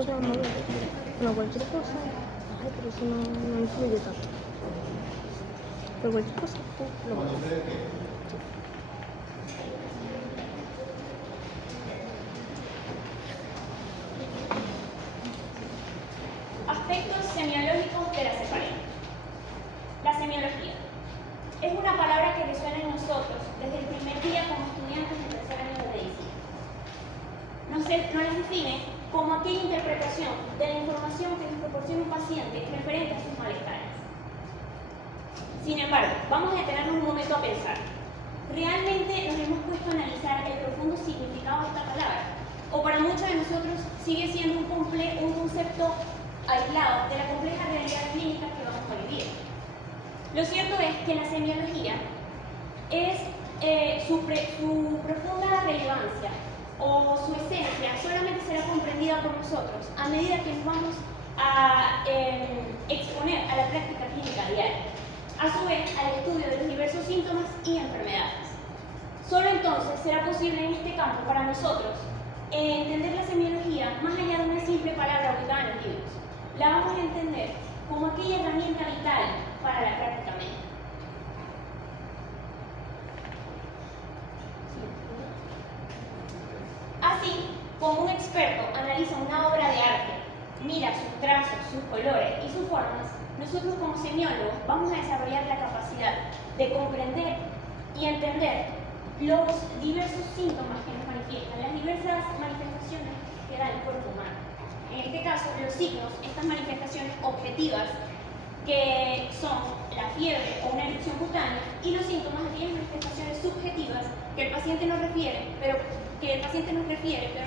otra más. No, cualquier cosa. Ay, pero eso no influye tanto. Pero cualquier cosa, tú lo vas. Aspectos semiológicos de la cefalea. La semiología es una palabra que resuena en nosotros desde el primer día como estudiantes del tercer año de medicina. Nos las define como aquella interpretación de la información que nos proporciona un paciente referente a sus malestares. Sin embargo, vamos a detenernos un momento a pensar. ¿Realmente nos hemos puesto a analizar el profundo significado de esta palabra? ¿O para muchos de nosotros sigue siendo un concepto aislado de la compleja realidad clínica que vamos a vivir? Lo cierto es que la semiología es su profunda relevancia o su esencia solamente será comprendida por nosotros a medida que nos vamos a exponer a la práctica clínica diaria, a su vez al estudio de los diversos síntomas y enfermedades. Solo entonces será posible en este campo para nosotros entender la semiología más allá de una simple palabra ubicada en los libros. La vamos a entender como aquella herramienta vital para la práctica médica. Así como un experto analiza una obra de arte, mira sus trazos, sus colores y sus formas, nosotros como semiólogos vamos a desarrollar la capacidad de comprender y entender los diversos síntomas que nos manifiestan, las diversas manifestaciones que da el cuerpo humano. En este caso, los signos, estas manifestaciones objetivas, que son la fiebre o una erupción cutánea, y los síntomas, aquellas manifestaciones subjetivas que el paciente nos refiere, pero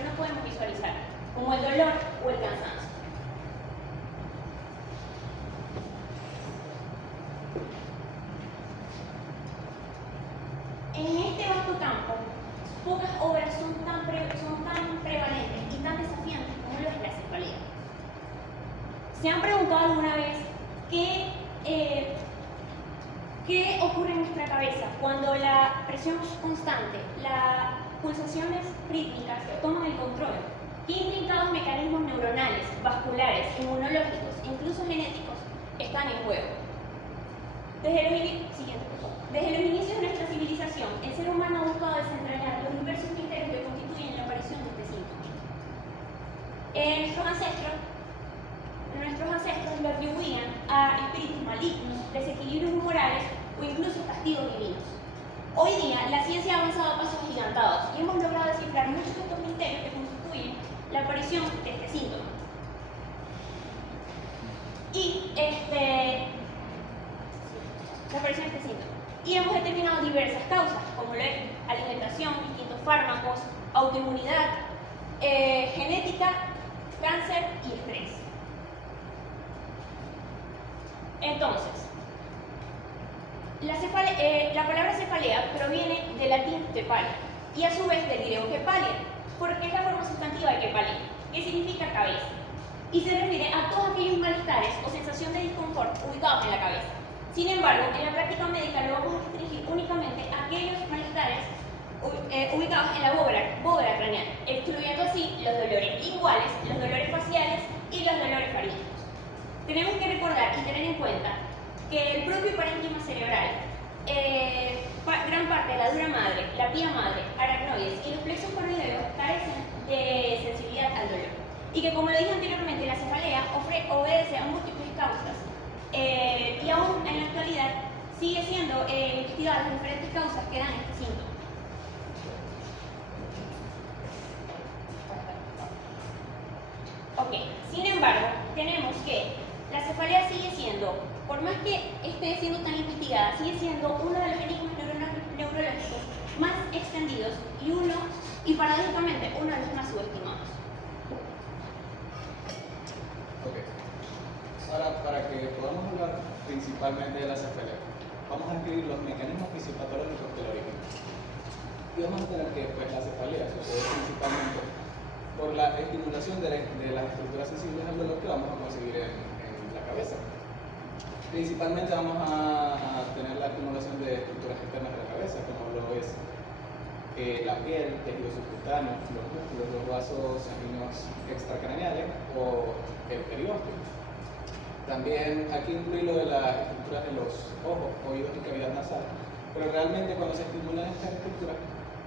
no podemos visualizar, como el dolor o el cansancio. En este vasto campo, pocas obras son tan prevalentes y tan desafiantes como lo es la cefalea. ¿Se han preguntado alguna vez qué ocurre en nuestra cabeza cuando la presión es constante, las pulsaciones rítmicas toman el control? ¿Qué intrincados mecanismos neuronales, vasculares, inmunológicos e incluso genéticos están en juego? Desde los inicios de nuestra civilización, el ser humano ha buscado desentrañar los diversos misterios que constituyen la aparición de este síntoma. Nuestros ancestros lo atribuían a espíritus malignos, desequilibrios humorales o incluso castigos divinos. Hoy día, la ciencia ha avanzado a pasos agigantados y hemos logrado descifrar muchos de estos misterios que constituyen la aparición de este síntoma. Y hemos determinado diversas causas, como lo es alimentación, distintos fármacos, autoinmunidad, genética, cáncer y estrés. Entonces, la palabra cefalea proviene del latín cephale y a su vez del griego kepalia, porque es la forma sustantiva de kepalia, que significa cabeza, y se refiere a todos aquellos malestares o sensación de disconfort ubicados en la cabeza. Sin embargo, en la práctica médica lo vamos a restringir únicamente a aquellos malestares ubicados en la bóveda craneal, excluyendo así los dolores linguales, los dolores faciales y los dolores faríngicos. Tenemos que recordar y tener en cuenta que el propio parénquima cerebral, gran parte de la dura madre, la pía madre, aracnoides y los plexos corneoideos carecen de sensibilidad al dolor. Y que, como lo dije anteriormente, la cefalea obedece a múltiples causas y aún en la actualidad sigue siendo investigadas las diferentes causas que dan este síntoma. Ok, sin embargo, tenemos que la cefalea sigue siendo, por más que esté siendo tan investigada, sigue siendo uno de los enigmas neurológicos más extendidos y paradójicamente uno de los más subestimados. Ok. Ahora, para que podamos hablar principalmente de la cefalea, vamos a describir los mecanismos fisiopatológicos del origen. Y vamos a tener que la cefalea sucede principalmente por la estimulación de las estructuras sensibles al dolor que vamos a conseguir en la cabeza. Principalmente vamos a tener la estimulación de estructuras externas de la cabeza, como lo es la piel, tejidos subcutáneos, los músculos, los vasos sanguíneos extracraneales o óptico. También aquí incluye lo de las estructuras de los ojos, oídos y cavidad nasal, pero realmente cuando se estimulan estas estructuras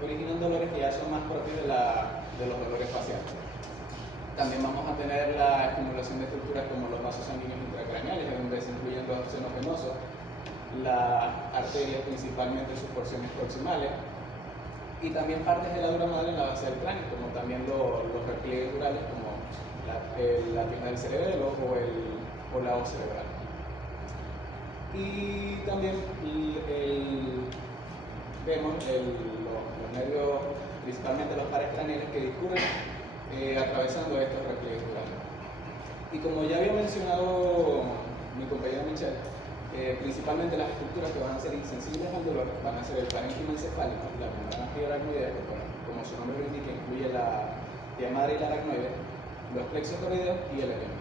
originan dolores que ya son más propios de los dolores faciales. También vamos a tener la estimulación de estructuras como los vasos sanguíneos intracraneales, donde se incluyen los senos venosos, las arterias, principalmente sus porciones proximales, y también partes de la dura madre en la base del cráneo, como también los repliegues durales, como la tienda del cerebelo o la voz cerebral. Y también vemos los nervios, principalmente los pares craneales, que discurren atravesando estos repliegues durales. Y como ya había mencionado mi compañero Michelle, principalmente las estructuras que van a ser insensibles al dolor van a ser el parénquima encefálico, la membrana aracnoidea, que como su nombre lo indica, incluye la tía madre y la aracnoide, los plexos coroideos y el edema.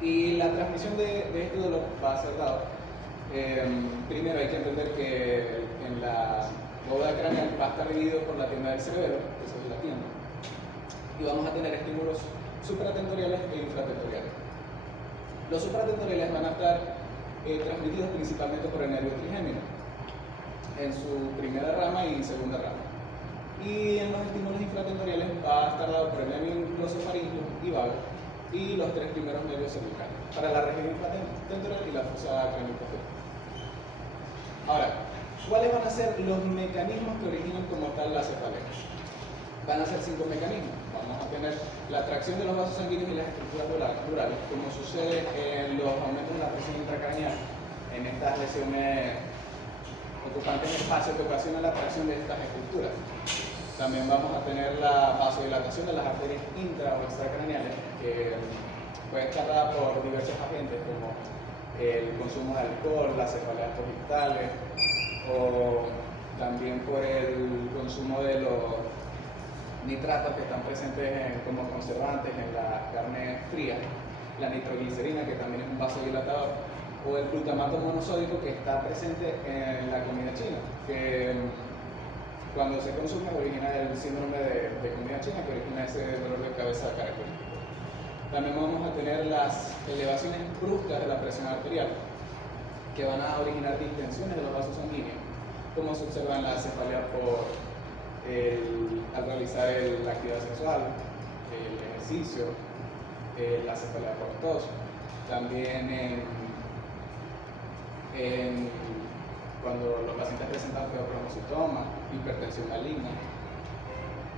Y la transmisión de este dolor va a ser dado. Primero hay que entender que en la bóveda craneal va a estar dividido por la tienda del cerebelo, que es la tienda, y vamos a tener estímulos supratentoriales e infratentoriales. Los supratentoriales van a estar transmitidos principalmente por el nervio trigémino, en su primera rama y segunda rama. Y en los estímulos infratentoriales va a estar dado por el nervio glosofaríngeo y vago y los tres primeros nervios cervicales, para la región infratentorial y la fosa craneoposterior. Ahora, ¿cuáles van a ser los mecanismos que originan como tal la cefalea? Van a ser 5 mecanismos. Vamos a tener la atracción de los vasos sanguíneos y las estructuras durales, como sucede en los aumentos de la presión intracraneal, en estas lesiones ocupantes de espacio que ocasionan la atracción de estas estructuras. También vamos a tener la vasodilatación de las arterias intra o extracraneales, que puede estar dada por diversos agentes como el consumo de alcohol, las cefaleas congitales, o también por el consumo de los nitratos que están presentes como conservantes en la carne fría, la nitroglicerina, que también es un vasodilatador, o el glutamato monosódico, que está presente en la comida china, que cuando se consume origina el síndrome de comida china, que origina ese dolor de cabeza característico. También vamos a tener las elevaciones bruscas de la presión arterial, que van a originar distensiones de los vasos sanguíneos, como se observa en la cefalea al realizar la actividad sexual, el ejercicio, la cefalea por tos, también cuando los pacientes presentan feocromocitoma, hipertensión maligna.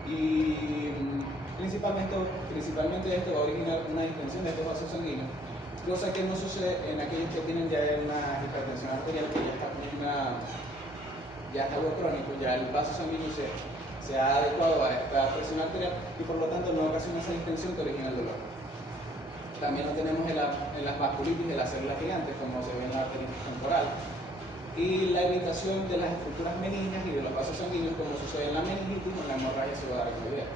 Y principalmente esto va a originar una distensión de estos vasos sanguíneos, cosa que no sucede en aquellos que tienen ya una hipertensión arterial, que ya es algo crónico, ya el vaso sanguíneo se ha adecuado a esta presión arterial y por lo tanto no ocasiona esa distensión que origina el dolor. También lo tenemos en las vasculitis de las células gigantes, como se ve en la arteritis temporal, y la irritación de las estructuras meningias y de los vasos sanguíneos, como sucede en la meningitis o en la hemorragia subaracnoidea.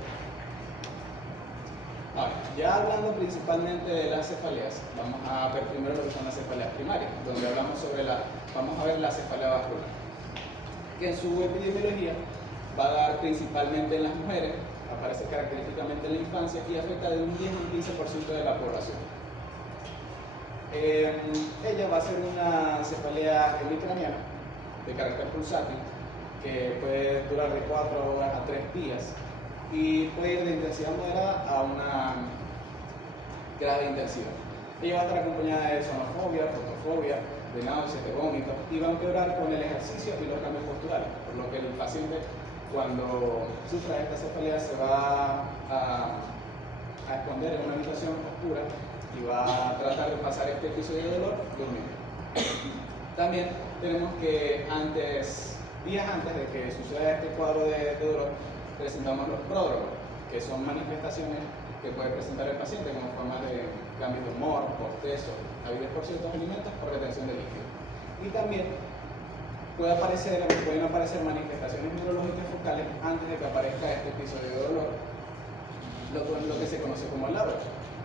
Ahora, ya hablando principalmente de las cefaleas, vamos a ver primero lo que son las cefaleas primarias, donde vamos a ver la cefalea vascular, que en su epidemiología va a dar principalmente en las mujeres, aparece característicamente en la infancia y afecta de un 10 a un 15% de la población. Ella va a ser una cefalea hemicraniana de carácter pulsátil, que puede durar de 4 horas a 3 días y puede ir de intensidad moderada a una grave intensidad. Ella va a estar acompañada de sonofobia, fotofobia, de náuseas, de vómitos, y va a empeorar con el ejercicio y los cambios posturales, por lo que el paciente, cuando sufra esta cefalea, se va a esconder en una habitación oscura y va a tratar de pasar este episodio de dolor durmiendo. También tenemos que días antes de que suceda este cuadro de dolor, presentamos los pródromos, que son manifestaciones que puede presentar el paciente como forma de cambios de humor, bostezo, avidez por ciertos alimentos o retención de líquido. Y también pueden aparecer manifestaciones neurológicas focales antes de que aparezca este episodio de dolor, lo que se conoce como el labro,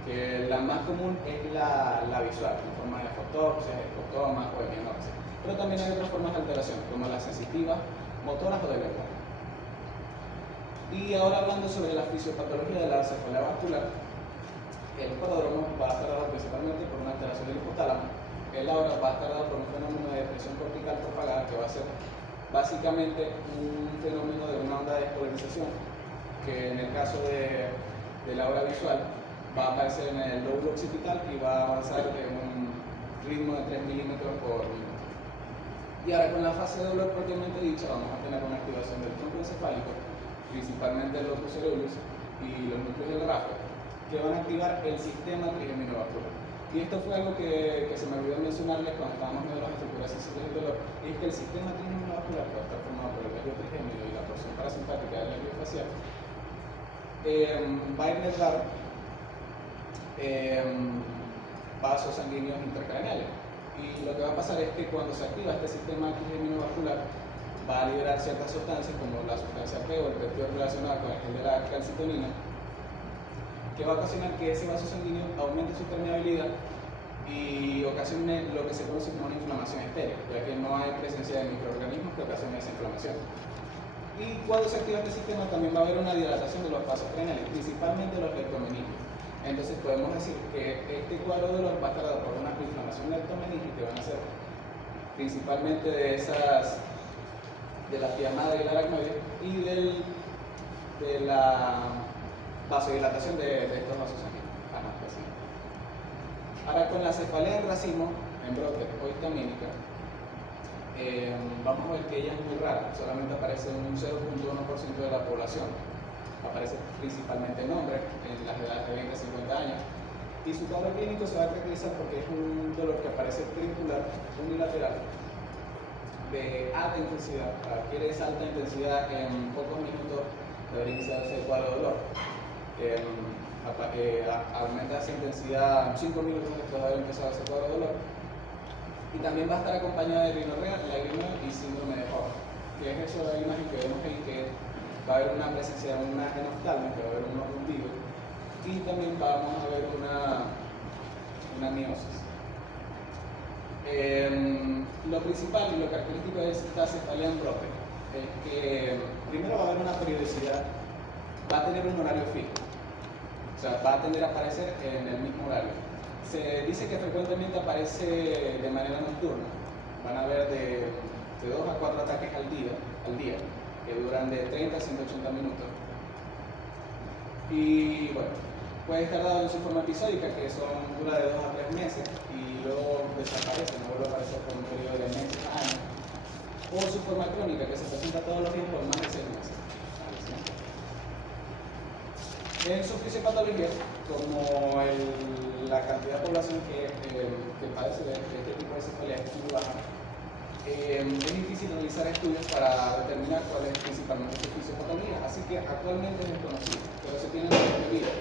que la más común es la visual, en forma de fotopsia, escotomas o hemianopsia. Pero también hay otras formas de alteración, como las sensitivas, motoras o de lenguaje. Y ahora hablando sobre la fisiopatología de la cefalea vascular, El prodromo va a estar dado principalmente por una alteración del hipotálamo. El aura va a estar dado por un fenómeno de depresión cortical propagada que va a ser básicamente un fenómeno de una onda de despolarización que en el caso de la aura visual va a aparecer en el lóbulo occipital y va a avanzar en un ritmo de 3 milímetros por minuto. Y ahora con la fase de dolor propiamente dicha vamos a tener una activación del tronco encefálico, principalmente el locus ceruleus y los núcleos del grafo, que van a activar el sistema trigeminovascular. Y esto fue algo que se me olvidó mencionarles cuando estábamos viendo las estructuras sensibles del dolor, y es que el sistema trigeminovascular, que va a estar formado por el nervio trigémino y la porción parasimpática del nervio facial, va a irrigar vasos sanguíneos intercraneales. Y lo que va a pasar es que cuando se activa este sistema trigeminovascular, va a liberar ciertas sustancias como la sustancia P o el péptido relacionado con el gel de la calcitonina, que va a ocasionar que ese vaso sanguíneo aumente su permeabilidad y ocasione lo que se conoce como una inflamación estéril, ya que no hay presencia de microorganismos que ocasionen esa inflamación. Y cuando se activa este sistema también va a haber una dilatación de los vasos craneales, principalmente los leptomeninges. Entonces podemos decir que este cuadro de dolor va a estar dado por una inflamación leptomeninge que van a ser principalmente de la pía madre y el aracnoide y de la vasodilatación de estos vasos sanguíneos. Ahora con la cefalea en racimo, en brote o histamínica, vamos a ver que ella es muy rara, solamente aparece en un 0.1% de la población. Aparece principalmente en hombres, en las edades de 20 a 50 años, y su cuadro clínico se va a caracterizar porque es un dolor que aparece triangular, unilateral, de alta intensidad, adquiere esa alta intensidad en pocos minutos de haber iniciado ese cuadro de dolor. Aumenta esa intensidad en 5 minutos después de haber empezado ese cuadro de dolor. Y también va a estar acompañada de rinorrea, lágrima y síndrome de Hoff, que es eso de la imagen que vemos ahí, que va a haber una presencia de una genoftalmia, que va a haber unos rumbidos, y también vamos a ver una miosis. Lo principal y lo característico de esta cefalea en brote es que primero va a haber una periodicidad, va a tener un horario fijo, o sea, va a tender a aparecer en el mismo horario. Se dice que frecuentemente aparece de manera nocturna, van a haber de 2 a 4 ataques al día, que duran de 30 a 180 minutos. Y bueno, puede estar dado en su forma episódica, que dura de 2 a 3 meses, y luego desaparece, no vuelve a aparecer por un periodo de meses a años. O su forma crónica, que se presenta todos los días por más de 6 meses. En su fisiopatología, como la cantidad de población que padece de este tipo de cefalea es muy baja, es difícil realizar estudios para determinar cuál es principalmente su fisiopatología, así que actualmente es desconocido, pero se tienen medidas.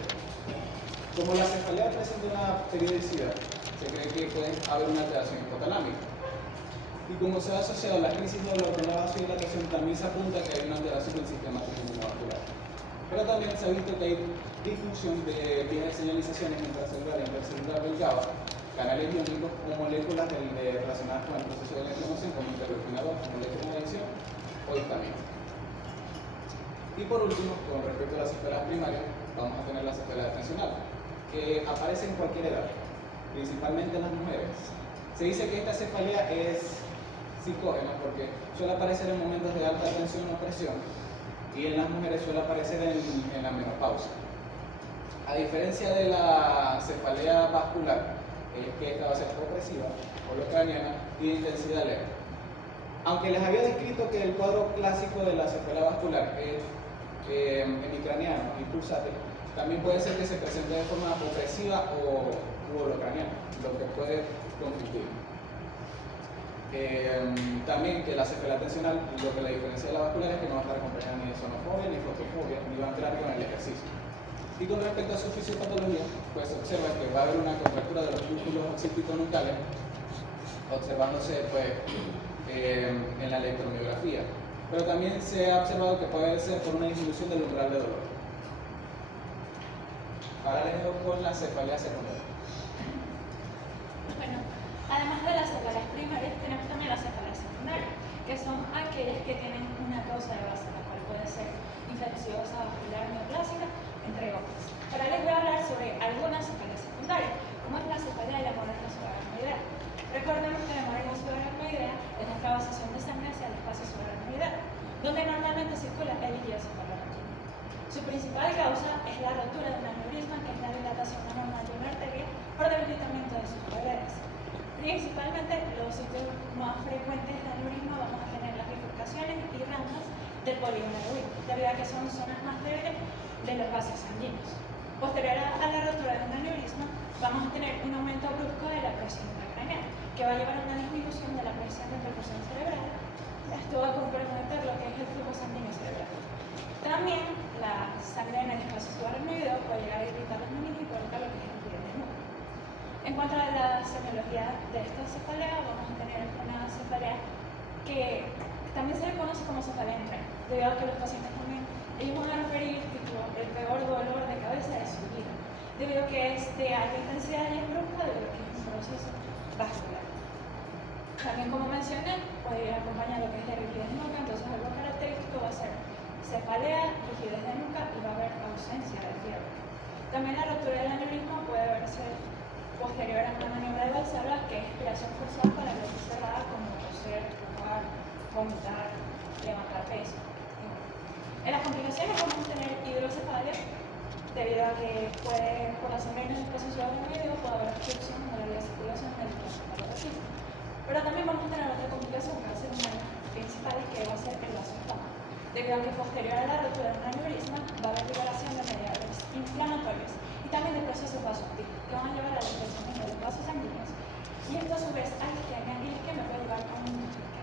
Como la cefalea presenta una periodicidad, se cree que puede haber una alteración hipotalámica. Y como se ha asociado la crisis de dolor con la vasodilatación, también se apunta que hay una alteración del sistema trigeminovascular. Pero también se ha visto que hay difusión de vías de señalizaciones intracelular e intercelular del GABA, canales iónicos o moléculas relacionadas con el proceso de la inflamación, como interleucina 2, molécula de adhesión o histamina. Y por último, con respecto a las cefaleas primarias, vamos a tener la cefalea tensional, que aparece en cualquier edad, principalmente en las mujeres. Se dice que esta cefalea es psicógena porque suele aparecer en momentos de alta tensión o presión, y en las mujeres suele aparecer en la menopausia. A diferencia de la cefalea vascular, es que esta va a ser opresiva, holocraniana y de intensidad leve. Aunque les había descrito que el cuadro clásico de la cefalea vascular es hemicraniano y pulsátil, también puede ser que se presente de forma opresiva o holocraniana, lo que puede conflictir. También que la cefalea tensional, lo que la diferencia de la vascular es que no va a estar acompañada ni de sonofobia, ni fotofobia, ni va a entrar con el ejercicio. Y con respecto a su fisiopatología, pues se observa que va a haber una contractura de los músculos occipitonucales, observándose pues, en la electromiografía. Pero también se ha observado que puede ser por una disminución del umbral de dolor. Ahora les dejo con la cefalea secundaria. Bueno, además de las cefaleas primarias, tenemos también las cefaleas secundarias, que son aquellas que tienen una causa de base, la cual puede ser infecciosa, vascular, neoplásica, entre otras. Ahora les voy a hablar sobre algunas cefaleas Principalmente los sitios más frecuentes de aneurisma vamos a tener las bifurcaciones y ramas del polígono neuroico, debido a que son zonas más débiles de los vasos sanguíneos. Posterior a la rotura de un aneurisma, vamos a tener un aumento brusco de la presión intracraneal, que va a llevar a una disminución de la presión de percusión cerebral. Esto va a comprometer lo que es el flujo sanguíneo cerebral. También la sangre en el espacio subaracnoideo puede llegar a irritar los meninges y provocar lo que es el virus de nuca. En cuanto a la semiología de esta cefalea, vamos a tener una cefalea que también se le conoce como cefalea en tren, debido a que los pacientes también ellos van a referir tipo, el peor dolor de cabeza de su vida, debido a que es de alta intensidad y es brusca de lo que es un proceso vascular. También, como mencioné, puede ir acompañado de lo que es de rigidez de nuca, entonces algo característico va a ser cefalea, rigidez de nuca y va a haber ausencia de fiebre. También la rotura del aneurisma puede verse posterior a una maniobra de Valsalva, que es expiración forzada para la boca cerrada, como toser, empujar, vomitar, levantar peso. En las complicaciones vamos a tener hidrocefalia, debido a que puede, por la sangre en el espacio subaracnoideo, puede haber obstrucción de la circulación del cefalorraquídeo. Pero también vamos a tener otra complicación que va a ser una de las principales, que va a ser el vasostoma, debido a que posterior a la rotura de un aneurisma va a haber liberación de mediadores inflamatorios y también de procesos vasoactivos que van a llevar a la depresión de los vasos sanguíneos, y esto a su vez a isquemia, y la isquemia puede llevar a un isquemia.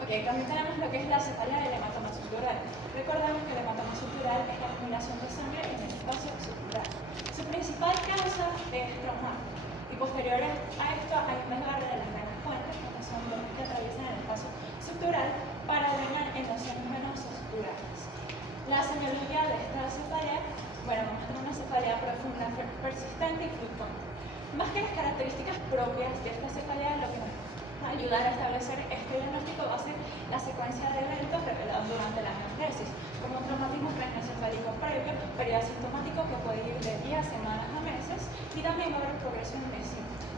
Ok, también tenemos lo que es la cefalea del hematoma subdural. Recordemos que el hematoma subdural es la acumulación de sangre en el espacio subdural. Su principal causa es traumática, y posterior a esto hay un desgarre de las venas puentes, que son los que atraviesan el espacio subdural para drenar en los senos venosos durales. La semiología de esta cefalea, bueno, vamos a tener una cefalea profunda, persistente y fluctuante. Más que las características propias de esta cefalea, lo que nos va a ayudar a establecer este diagnóstico va a ser la secuencia de eventos revelados durante la anamnesis, como un traumatismo craneoencefálico previo, periodo asintomático que puede ir de días, semanas a meses, y también va a haber progresión de síntomas,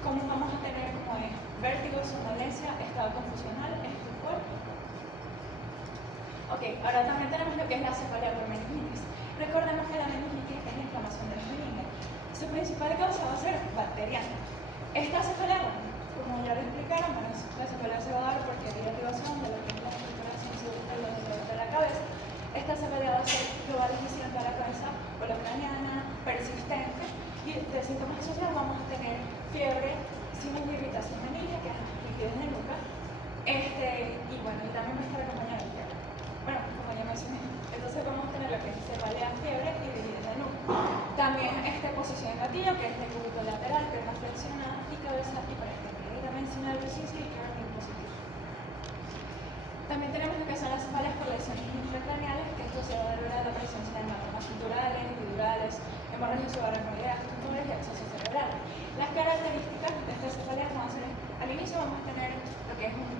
como vamos a tener como es vértigo, somnolencia, estado confusional, estupor. Ok, ahora también tenemos lo que es la cefalea por meningitis. Recordemos que la meningitis es la inflamación de los meninges. Su principal causa va a ser bacteriana. Esta cefalea, como ya lo explicaron, bueno, la cefalea se va a dar porque hay activación de lo que es la estructura sensible de la cabeza. Esta cefalea va a ser globalización de la cabeza holocraniana, persistente, y de síntomas asociados vamos a tener fiebre, signos de irritación meningia, que es rigidez de nuca, y bueno, y también va a estar acompañado de fiebre. Bueno, como ya mencioné, entonces vamos a tener lo que es cefalea, fiebre y rigidez de nuca. También posición de gatillo, que es de cúbito lateral, pierna flexionada y cabeza hiperextendida. Y también sinal de Sinski y curling positivo. También tenemos lo que son las cefaleas por lesiones intracraneales, que esto se va a deber a la presencia de hematomas culturales, epidural, hemorragias subaracnoideas, tumores y abscesos cerebrales. Las características de estas cefaleas van a ser, al inicio vamos a tener lo que es un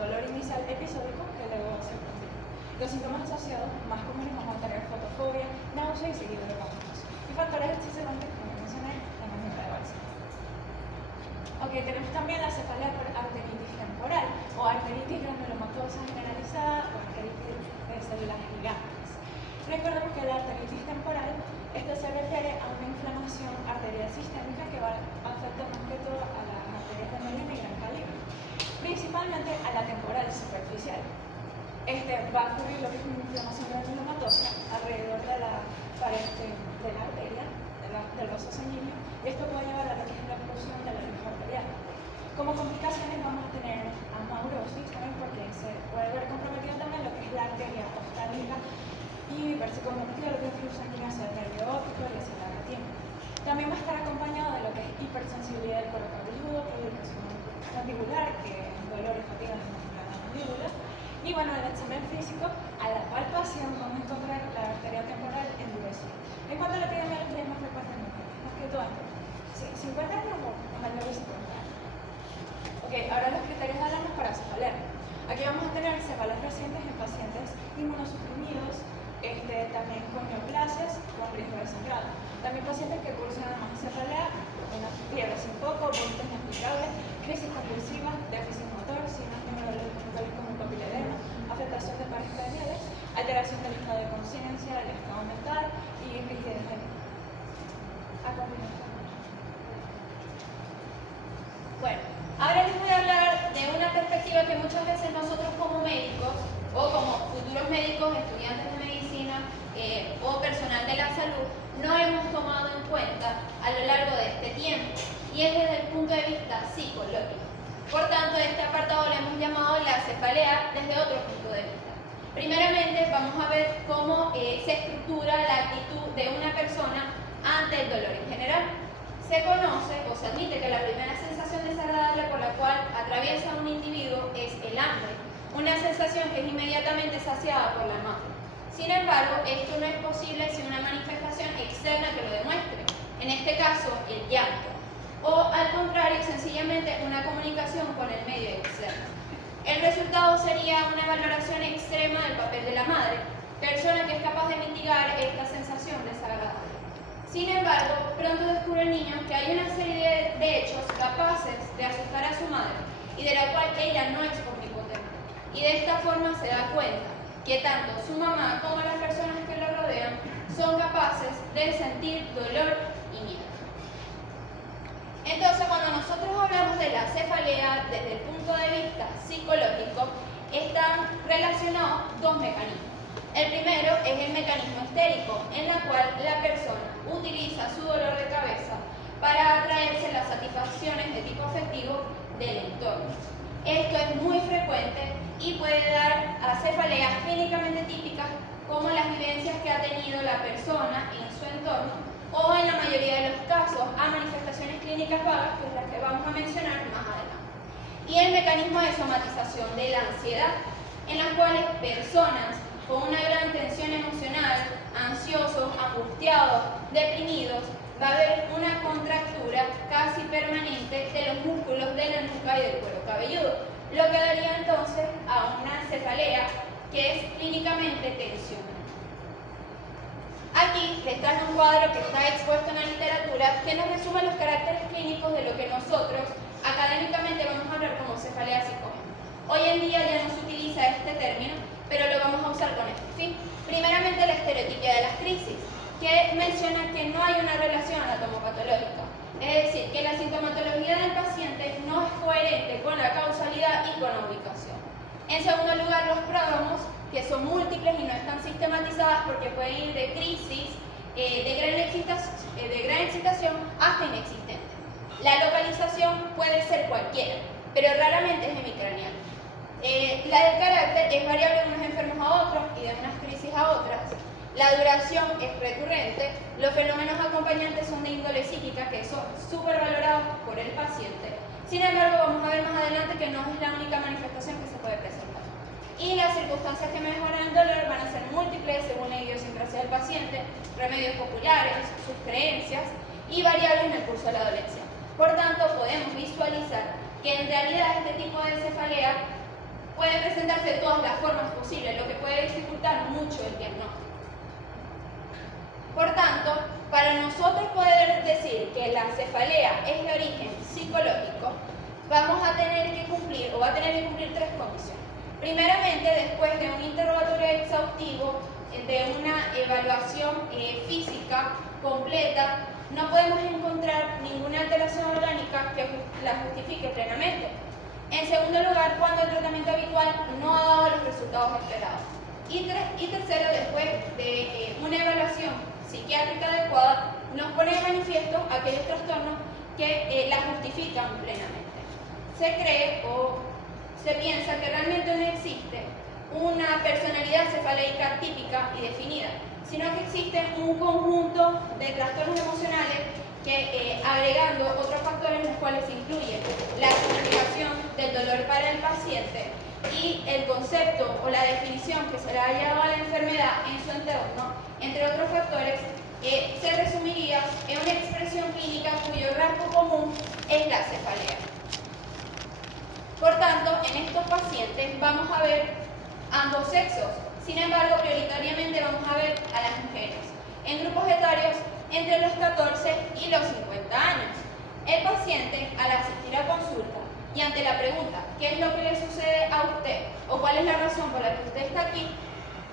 dolor inicial episódico, que luego va a ser continuo. Los síntomas asociados más comunes vamos a tener fotofobia, náusea y seguido de vómitos. Y factores exacerbantes, como mencioné, la maniobra de Valsalva. Ok, tenemos también la cefalea por arteritis temporal o arteritis granulomatosa generalizada o arteritis de células gigantes. Recordemos que la arteritis temporal, esto se refiere a una inflamación arterial sistémica que va a afectar más que todo a las arterias de mediano y gran calibre, principalmente a la temporal superficial. Va a ocurrir lo que es una inflamación granulomatosa alrededor de la pared de la arteria, del vaso sanguíneo, y esto puede llevar a lo que es la oclusión de la región arterial. Como complicaciones vamos a tener amaurosis, también porque se puede ver comprometido también lo que es la arteria oftálmica y verse comprometido lo que es el flujo sanguíneo hacia el nervio óptico y hacia la retina. También va a estar acompañado de lo que es hipersensibilidad del cuero cabelludo, claudicación mandibular, que es dolor y fatiga en la mandíbula. Y bueno, en el examen físico, a la palpación vamos a encontrar la arteria temporal endurecida. En cuanto a la epidemiología es más frecuente en mujeres, más que todo en 50 años o mayor de 50 años. Ok, ahora los criterios de alarma para cefalea. Aquí vamos a tener cefaleas recientes en pacientes inmunosuprimidos, también con neoplasias con riesgo de sangrado. También pacientes que cursan además de cefalea, una fiebre sin foco, vómitos inexplicables, crisis convulsivas, déficit motor, signos neurológicos como papiledema, afectación de pares craneales, alteración del estado de conciencia, del estado mental y rigidez de nuca. A continuación. no hemos tomado en cuenta a lo largo de este tiempo, y es desde el punto de vista psicológico. Por tanto, este apartado le hemos llamado la cefalea desde otro punto de vista. Primeramente, vamos a ver cómo se estructura la actitud de una persona ante el dolor en general. Se conoce o se admite que la primera sensación desagradable por la cual atraviesa un individuo es el hambre, una sensación que es inmediatamente saciada por la hambre. Sin embargo, esto no es posible sin una manifestación externa que lo demuestre, en este caso el llanto, o al contrario, sencillamente una comunicación con el medio externo. El resultado sería una valoración extrema del papel de la madre, persona que es capaz de mitigar esta sensación desagradable. Sin embargo, pronto descubre el niño que hay una serie de hechos capaces de asustar a su madre y de la cual ella no es omnipotente. Y de esta forma se da cuenta que tanto su mamá como las personas que lo rodean son capaces de sentir dolor y miedo. Entonces, cuando nosotros hablamos de la cefalea desde el punto de vista psicológico, están relacionados dos mecanismos. El primero es el mecanismo histérico, en la cual la persona utiliza su dolor de cabeza para atraerse las satisfacciones de tipo afectivo del entorno. Esto es muy frecuente y puede dar a cefaleas clínicamente típicas como las vivencias que ha tenido la persona en su entorno, o en la mayoría de los casos a manifestaciones clínicas vagas, que es las que vamos a mencionar más adelante. Y el mecanismo de somatización de la ansiedad, en las cuales personas con una gran tensión emocional, ansiosos, angustiados, deprimidos, va a haber una contractura casi permanente de los músculos de la nuca y del cuero cabelludo, lo que daría entonces a una cefalea que es clínicamente tensional. Aquí les traje un cuadro que está expuesto en la literatura que nos resume los caracteres clínicos de lo que nosotros académicamente vamos a hablar como cefalea psicógena. Hoy en día ya no se utiliza este término, pero lo vamos a usar con este fin. Primeramente, la estereotipia de las crisis, que menciona que no hay una relación anatomopatológica, es decir, que la sintomatología del paciente no es coherente con la causalidad y con la ubicación. En segundo lugar, los prodromos, que son múltiples y no están sistematizadas porque pueden ir de crisis, de gran excitación hasta inexistente. La localización puede ser cualquiera, pero raramente es hemicranial. La del carácter es variable de unos enfermos a otros y de unas crisis a otras. La duración es recurrente. Los fenómenos acompañantes son de índole psíquica, que son súper valorados por el paciente. Sin embargo, vamos a ver más adelante que no es la única manifestación que se puede presentar. Y las circunstancias que mejoran el dolor van a ser múltiples según la idiosincrasia del paciente, remedios populares, sus creencias y variables en el curso de la dolencia. Por tanto, podemos visualizar que en realidad este tipo de cefalea puede presentarse de todas las formas posibles, lo que puede dificultar mucho el diagnóstico. Por tanto, para nosotros poder decir que la cefalea es de origen psicológico, vamos a tener que cumplir, o va a tener que cumplir tres condiciones. Primeramente, después de un interrogatorio exhaustivo, de una evaluación física completa, no podemos encontrar ninguna alteración orgánica que la justifique plenamente. En segundo lugar, cuando el tratamiento habitual no ha dado los resultados esperados. Y tercero, después de una evaluación psiquiátrica adecuada, nos pone de manifiesto aquellos trastornos que la justifican plenamente. Se cree o se piensa que realmente no existe una personalidad cefaleica típica y definida, sino que existe un conjunto de trastornos emocionales que, agregando otros factores en los cuales se incluye la significación del dolor para el paciente y el concepto o la definición que se le ha dado a la enfermedad en su entorno, entre otros factores, se resumiría en una expresión clínica cuyo rasgo común es la cefalea. Por tanto, en estos pacientes vamos a ver ambos sexos, sin embargo, prioritariamente vamos a ver a las mujeres, en grupos etarios entre los 14 y los 50 años. El paciente, al asistir a consulta y ante la pregunta ¿qué es lo que le sucede a usted? O ¿cuál es la razón por la que usted está aquí?,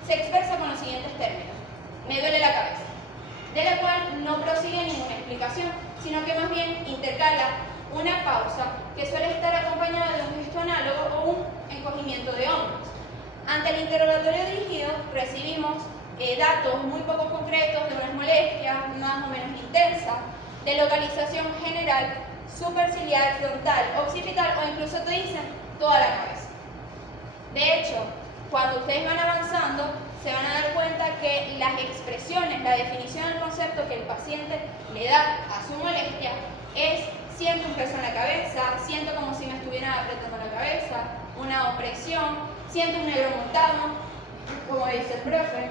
se expresa con los siguientes términos: me duele la cabeza, de la cual no prosigue ninguna explicación, sino que más bien intercala una pausa que suele estar acompañada de un gesto análogo o un encogimiento de hombros. Ante el interrogatorio dirigido recibimos datos muy poco concretos de unas molestias, más o menos intensa, de localización general, superciliar, frontal, occipital o incluso te dicen toda la cabeza. De hecho, cuando ustedes van avanzando, se van a dar cuenta que las expresiones, la definición del concepto que el paciente le da a su molestia es: siento un peso en la cabeza, siento como si me estuvieran apretando la cabeza, una opresión, siento un negro montado, como dice el profe.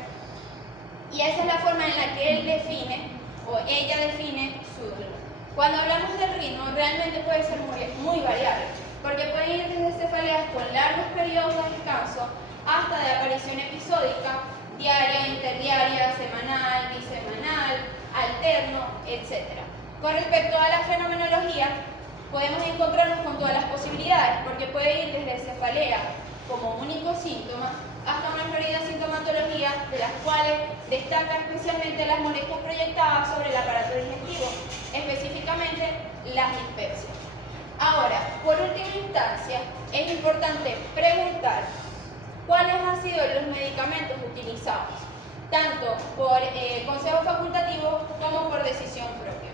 Y esa es la forma en la que él define o ella define su dolor. Cuando hablamos del ritmo, realmente puede ser muy variable, porque pueden ir desde cefaleas con largos periodos de descanso hasta de aparición episódica, diaria, interdiaria, semanal, bisemanal, alterno, etc. Con respecto a la fenomenología, podemos encontrarnos con todas las posibilidades, porque puede ir desde cefalea como único síntoma hasta una florida sintomatología, de las cuales destaca especialmente las molestias proyectadas sobre el aparato digestivo, específicamente las dispepsias. Ahora, por última instancia, es importante preguntar cuáles han sido los medicamentos utilizados, tanto por consejo facultativo como por decisión propia.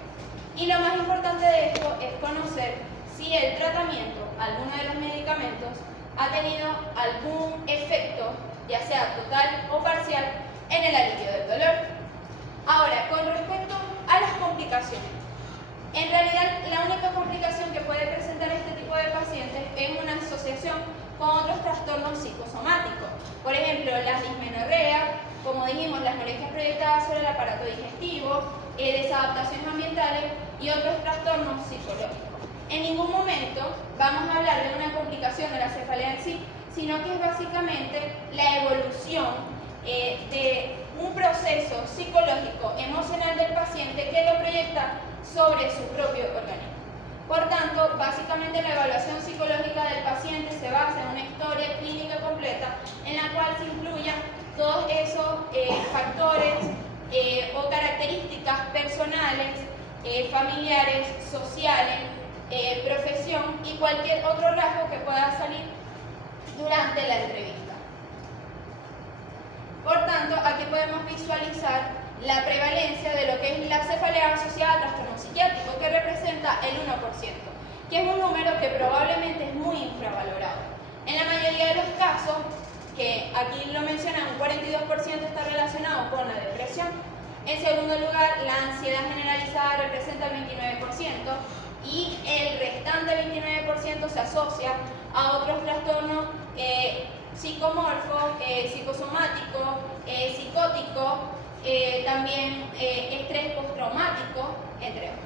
Y lo más importante de esto es conocer si el tratamiento, alguno de los medicamentos, ha tenido algún efecto, ya sea total o parcial, en el alivio del dolor. Ahora, con respecto a las complicaciones, en realidad la única complicación que puede presentar este tipo de pacientes es una asociación con otros trastornos psicosomáticos. Por ejemplo, la dismenorrea, como dijimos, las molestias proyectadas sobre el aparato digestivo, desadaptaciones ambientales y otros trastornos psicológicos. En ningún momento vamos a hablar de una complicación de la cefalea en sí, sino que es básicamente la evolución de un proceso psicológico, emocional del paciente que lo proyecta sobre su propio organismo. Por tanto, básicamente la evaluación psicológica del paciente se basa en una historia clínica completa en la cual se incluyan todos esos factores o características personales, familiares, sociales, profesión y cualquier otro rasgo que pueda salir durante la entrevista. Por tanto, aquí podemos visualizar la prevalencia de lo que es la cefalea asociada a trastorno psiquiátrico, que representa el 1%, que es un número que probablemente es muy infravalorado. En la mayoría de los casos, que aquí lo mencionan, un 42% está relacionado con la depresión. En segundo lugar, la ansiedad generalizada representa el 29% y el restante 29% se asocia a otros trastornos psicomorfos, psicosomáticos, psicóticos, también estrés postraumático, entre otros.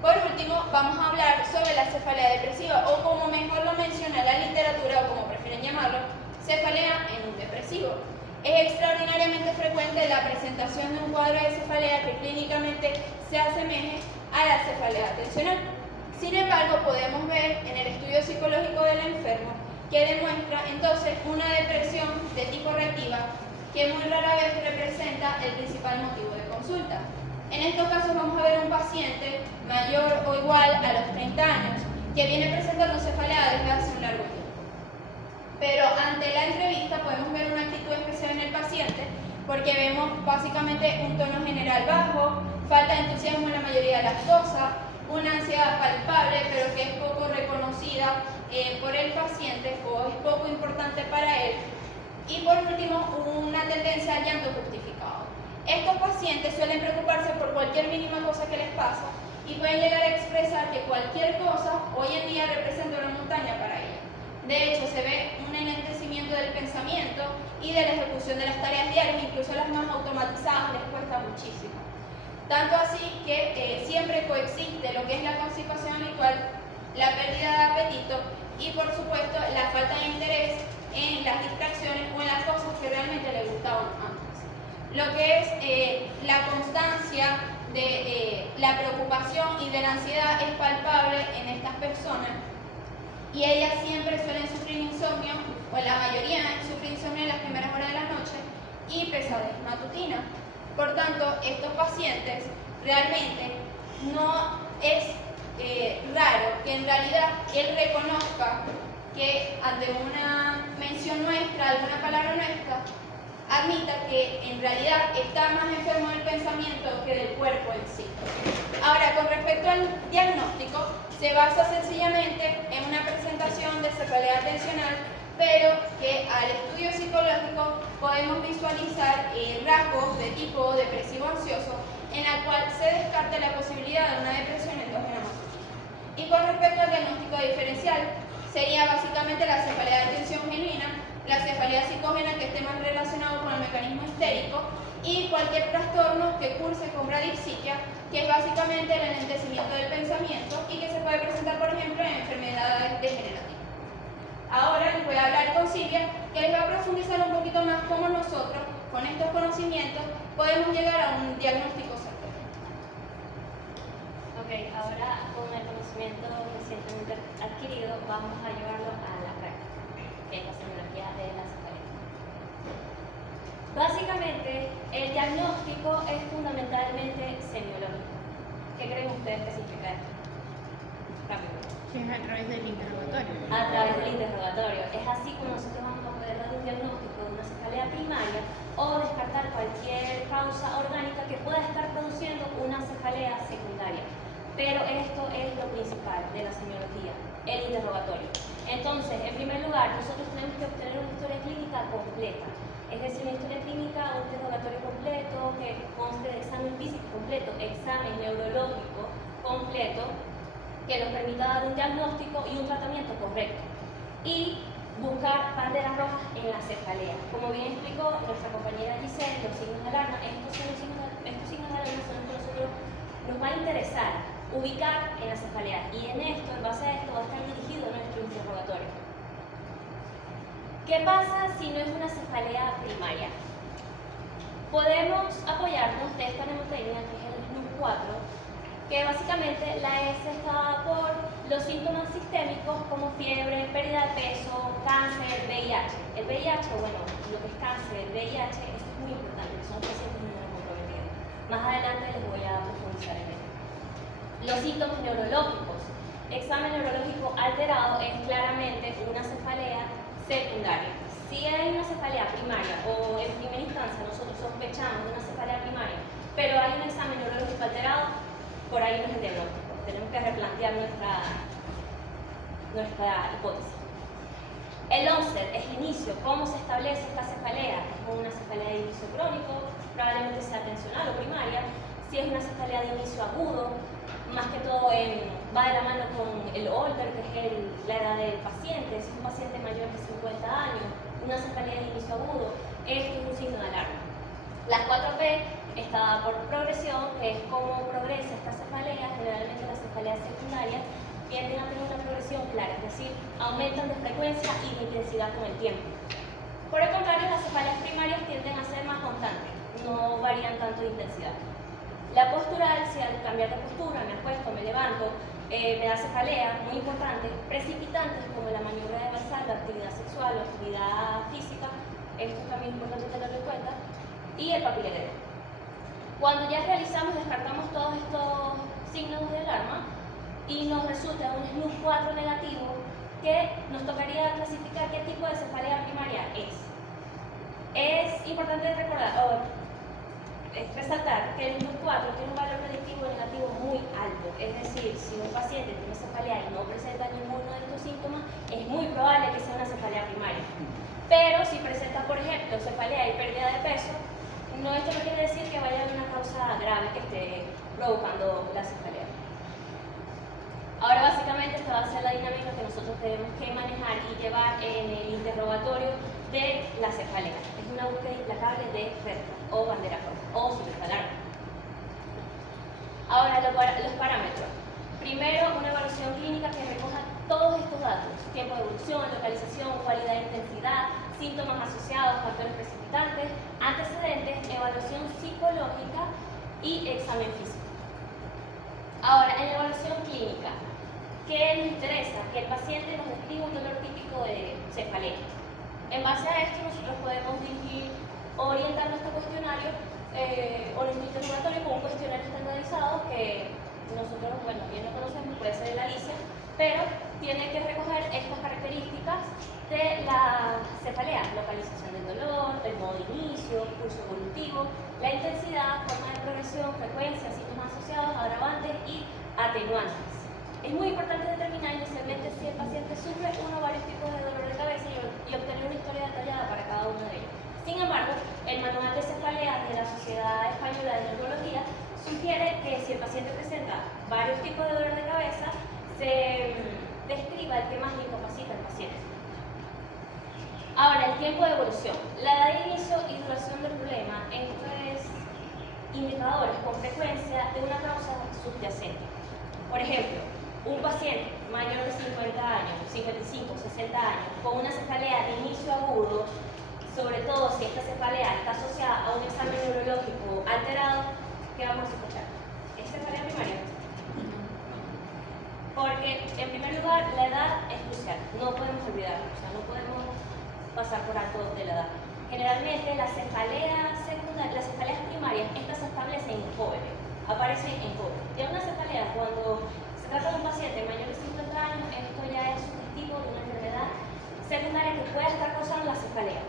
Por último, vamos a hablar sobre la cefalea depresiva, o como mejor lo menciona la literatura, o como prefieren llamarlo, cefalea en un depresivo. Es extraordinariamente frecuente la presentación de un cuadro de cefalea que clínicamente se asemeje a la cefalea tensional. Sin embargo, podemos ver en el estudio psicológico del enfermo que demuestra entonces una depresión de tipo reactiva que muy rara vez representa el principal motivo de consulta. En estos casos vamos a ver un paciente mayor o igual a los 30 años que viene presentando cefalea desde hace un largo tiempo. Pero ante la entrevista podemos ver una actitud especial en el paciente porque vemos básicamente un tono general bajo, falta de entusiasmo en la mayoría de las cosas, una ansiedad palpable pero que es poco reconocida por el paciente o es poco importante para él, y por último una tendencia al llanto justificado. Estos pacientes suelen preocuparse por cualquier mínima cosa que les pasa y pueden llegar a expresar que cualquier cosa hoy en día representa una montaña para ellos. De hecho, se ve un enlentecimiento del pensamiento y de la ejecución de las tareas diarias, incluso las más automatizadas les cuesta muchísimo. Tanto así que siempre coexiste lo que es la constipación habitual, la pérdida de apetito y por supuesto la falta de interés en las distracciones o en las cosas que realmente le gustaban antes. Lo que es la constancia de la preocupación y de la ansiedad es palpable en estas personas y ellas siempre suelen sufrir insomnio, o la mayoría sufre insomnio en las primeras horas de la noche y pesadez matutina. Por tanto, estos pacientes realmente no es raro que en realidad él reconozca que ante una mención nuestra, alguna palabra nuestra, admita que en realidad está más enfermo del pensamiento que del cuerpo en sí. Ahora, con respecto al diagnóstico, se basa sencillamente en una presentación de cefalea atencional, pero que al estudio psicológico podemos visualizar rasgos de tipo depresivo ansioso, en la cual se descarta la posibilidad de una depresión endógena masculina. Y con respecto al diagnóstico diferencial, sería básicamente la cefalea de atención genuina, la cefalea psicógena que esté más relacionado con el mecanismo histérico y cualquier trastorno que curse con bradipsiquia, que es básicamente el enlentecimiento del pensamiento y que se puede presentar, por ejemplo, en enfermedades degenerativas. Ahora les voy a hablar con Silvia, que les va a profundizar un poquito más cómo nosotros, con estos conocimientos, podemos llegar a un diagnóstico certero. Ok, ahora con el conocimiento recientemente adquirido, vamos a llevarlo a la práctica, que es la semiología de la cefalea. Básicamente, el diagnóstico es fundamentalmente semiológico. ¿Qué creen ustedes que significa esto? Rápido. Sí, es a través del interrogatorio. A través del interrogatorio. Es así como nosotros vamos a poder dar un diagnóstico de una cefalea primaria o descartar cualquier causa orgánica que pueda estar produciendo una cefalea secundaria. Pero esto es lo principal de la semiología, el interrogatorio. Entonces, en primer lugar, nosotros tenemos que obtener una historia clínica completa. Es decir, una historia clínica, un interrogatorio completo, que conste de examen físico completo, examen neurológico completo, que nos permita dar un diagnóstico y un tratamiento correcto. Y buscar banderas rojas en la cefalea. Como bien explicó nuestra compañera Giselle, los signos de alarma, estos signos de alarma son los que nosotros nos va a interesar ubicar en la cefalea. Y en esto, en base a esto, va a estar dirigido nuestro interrogatorio. ¿Qué pasa si no es una cefalea primaria? Podemos apoyarnos de esta mnemotecnia, que es el SNUS-4, que básicamente la S está por los síntomas sistémicos como fiebre, pérdida de peso, cáncer, VIH. El VIH, bueno, lo que es cáncer, el VIH, esto es muy importante, son pacientes inmunocomprometidos. Más adelante les voy a profundizar en esto. Los síntomas neurológicos. Examen neurológico alterado es claramente una cefalea secundaria. Si hay una cefalea primaria o en primera instancia nosotros sospechamos de una cefalea primaria, pero hay un examen neurológico alterado, por ahí no es el diagnóstico. Tenemos que replantear nuestra hipótesis. El onset es el inicio. ¿Cómo se establece esta cefalea? Es con una cefalea de inicio crónico, probablemente sea tensional o primaria. Si es una cefalea de inicio agudo, más que todo va de la mano con el older, que es la edad del paciente. Si es un paciente mayor de 50 años, una cefalea de inicio agudo, esto es un signo de alarma. Las 4P está dada por progresión, que es cómo progresa esta cefalea. Generalmente las cefaleas secundarias tienden a tener una progresión clara, es decir, aumentan de frecuencia y de intensidad con el tiempo. Por el contrario, las cefaleas primarias tienden a ser más constantes, no varían tanto de intensidad. La postural, si al cambiar de postura, me acuesto, me levanto, me da cefalea, muy importante. Precipitantes como la maniobra de Valsalva, la actividad sexual o actividad física, esto también es importante tenerlo en cuenta. Y el papiledema. Cuando ya descartamos todos estos signos de alarma y nos resulta un SNUS-4 negativo, que nos tocaría clasificar qué tipo de cefalea primaria es. Es importante resaltar que el SNUS-4 tiene un valor predictivo negativo muy alto, es decir, si un paciente tiene cefalea y no presenta ninguno de estos síntomas, es muy probable que sea una cefalea primaria. Pero si presenta, por ejemplo, cefalea y pérdida de peso, esto no quiere decir que vaya a haber una causa grave que esté provocando la cefalea. Ahora básicamente esta va a ser la dinámica que nosotros tenemos que manejar y llevar en el interrogatorio de la cefalea. Es una búsqueda implacable de red o bandera roja o signos de alarma. Ahora los parámetros. Primero, una evaluación clínica que recoja todos estos datos: tiempo de evolución, localización, cualidad e intensidad, síntomas asociados, factores precipitantes, antecedentes, evaluación psicológica y examen físico. Ahora, en la evaluación clínica, ¿qué nos interesa? Que el paciente nos describa un dolor típico de cefalea. En base a esto, nosotros podemos orientar nuestro cuestionario o nuestro interrogatorio con un cuestionario estandarizado que nosotros, bueno, bien lo conocemos, puede ser el ALICE, pero tiene que recoger estas características de la cefalea: localización del dolor, el modo de inicio, curso evolutivo, la intensidad, forma de y atenuantes. Es muy importante determinar inicialmente si el paciente sufre uno o varios tipos de dolor de cabeza y obtener una historia detallada para cada uno de ellos. Sin embargo, el manual de cefaleas de la Sociedad Española de Neurología sugiere que si el paciente presenta varios tipos de dolor de cabeza, se describa el que más le incapacita al paciente. Ahora, el tiempo de evolución. La edad de inicio y duración del problema. Esto es indicadores con frecuencia de una causa subyacente. Por ejemplo, un paciente mayor de 50 años, 55, 60 años, con una cefalea de inicio agudo, sobre todo si esta cefalea está asociada a un examen neurológico alterado, ¿qué vamos a escuchar? ¿Es cefalea primaria? Porque, en primer lugar, la edad es crucial, no podemos olvidarlo, o sea, no podemos pasar por alto de la edad. Generalmente, las cefaleas primarias, estas se establecen en jóvenes, aparecen en jóvenes. Y una cefalea, cuando se trata de un paciente mayor de 50 años, esto ya es sugestivo de una enfermedad secundaria que puede estar causando la cefalea.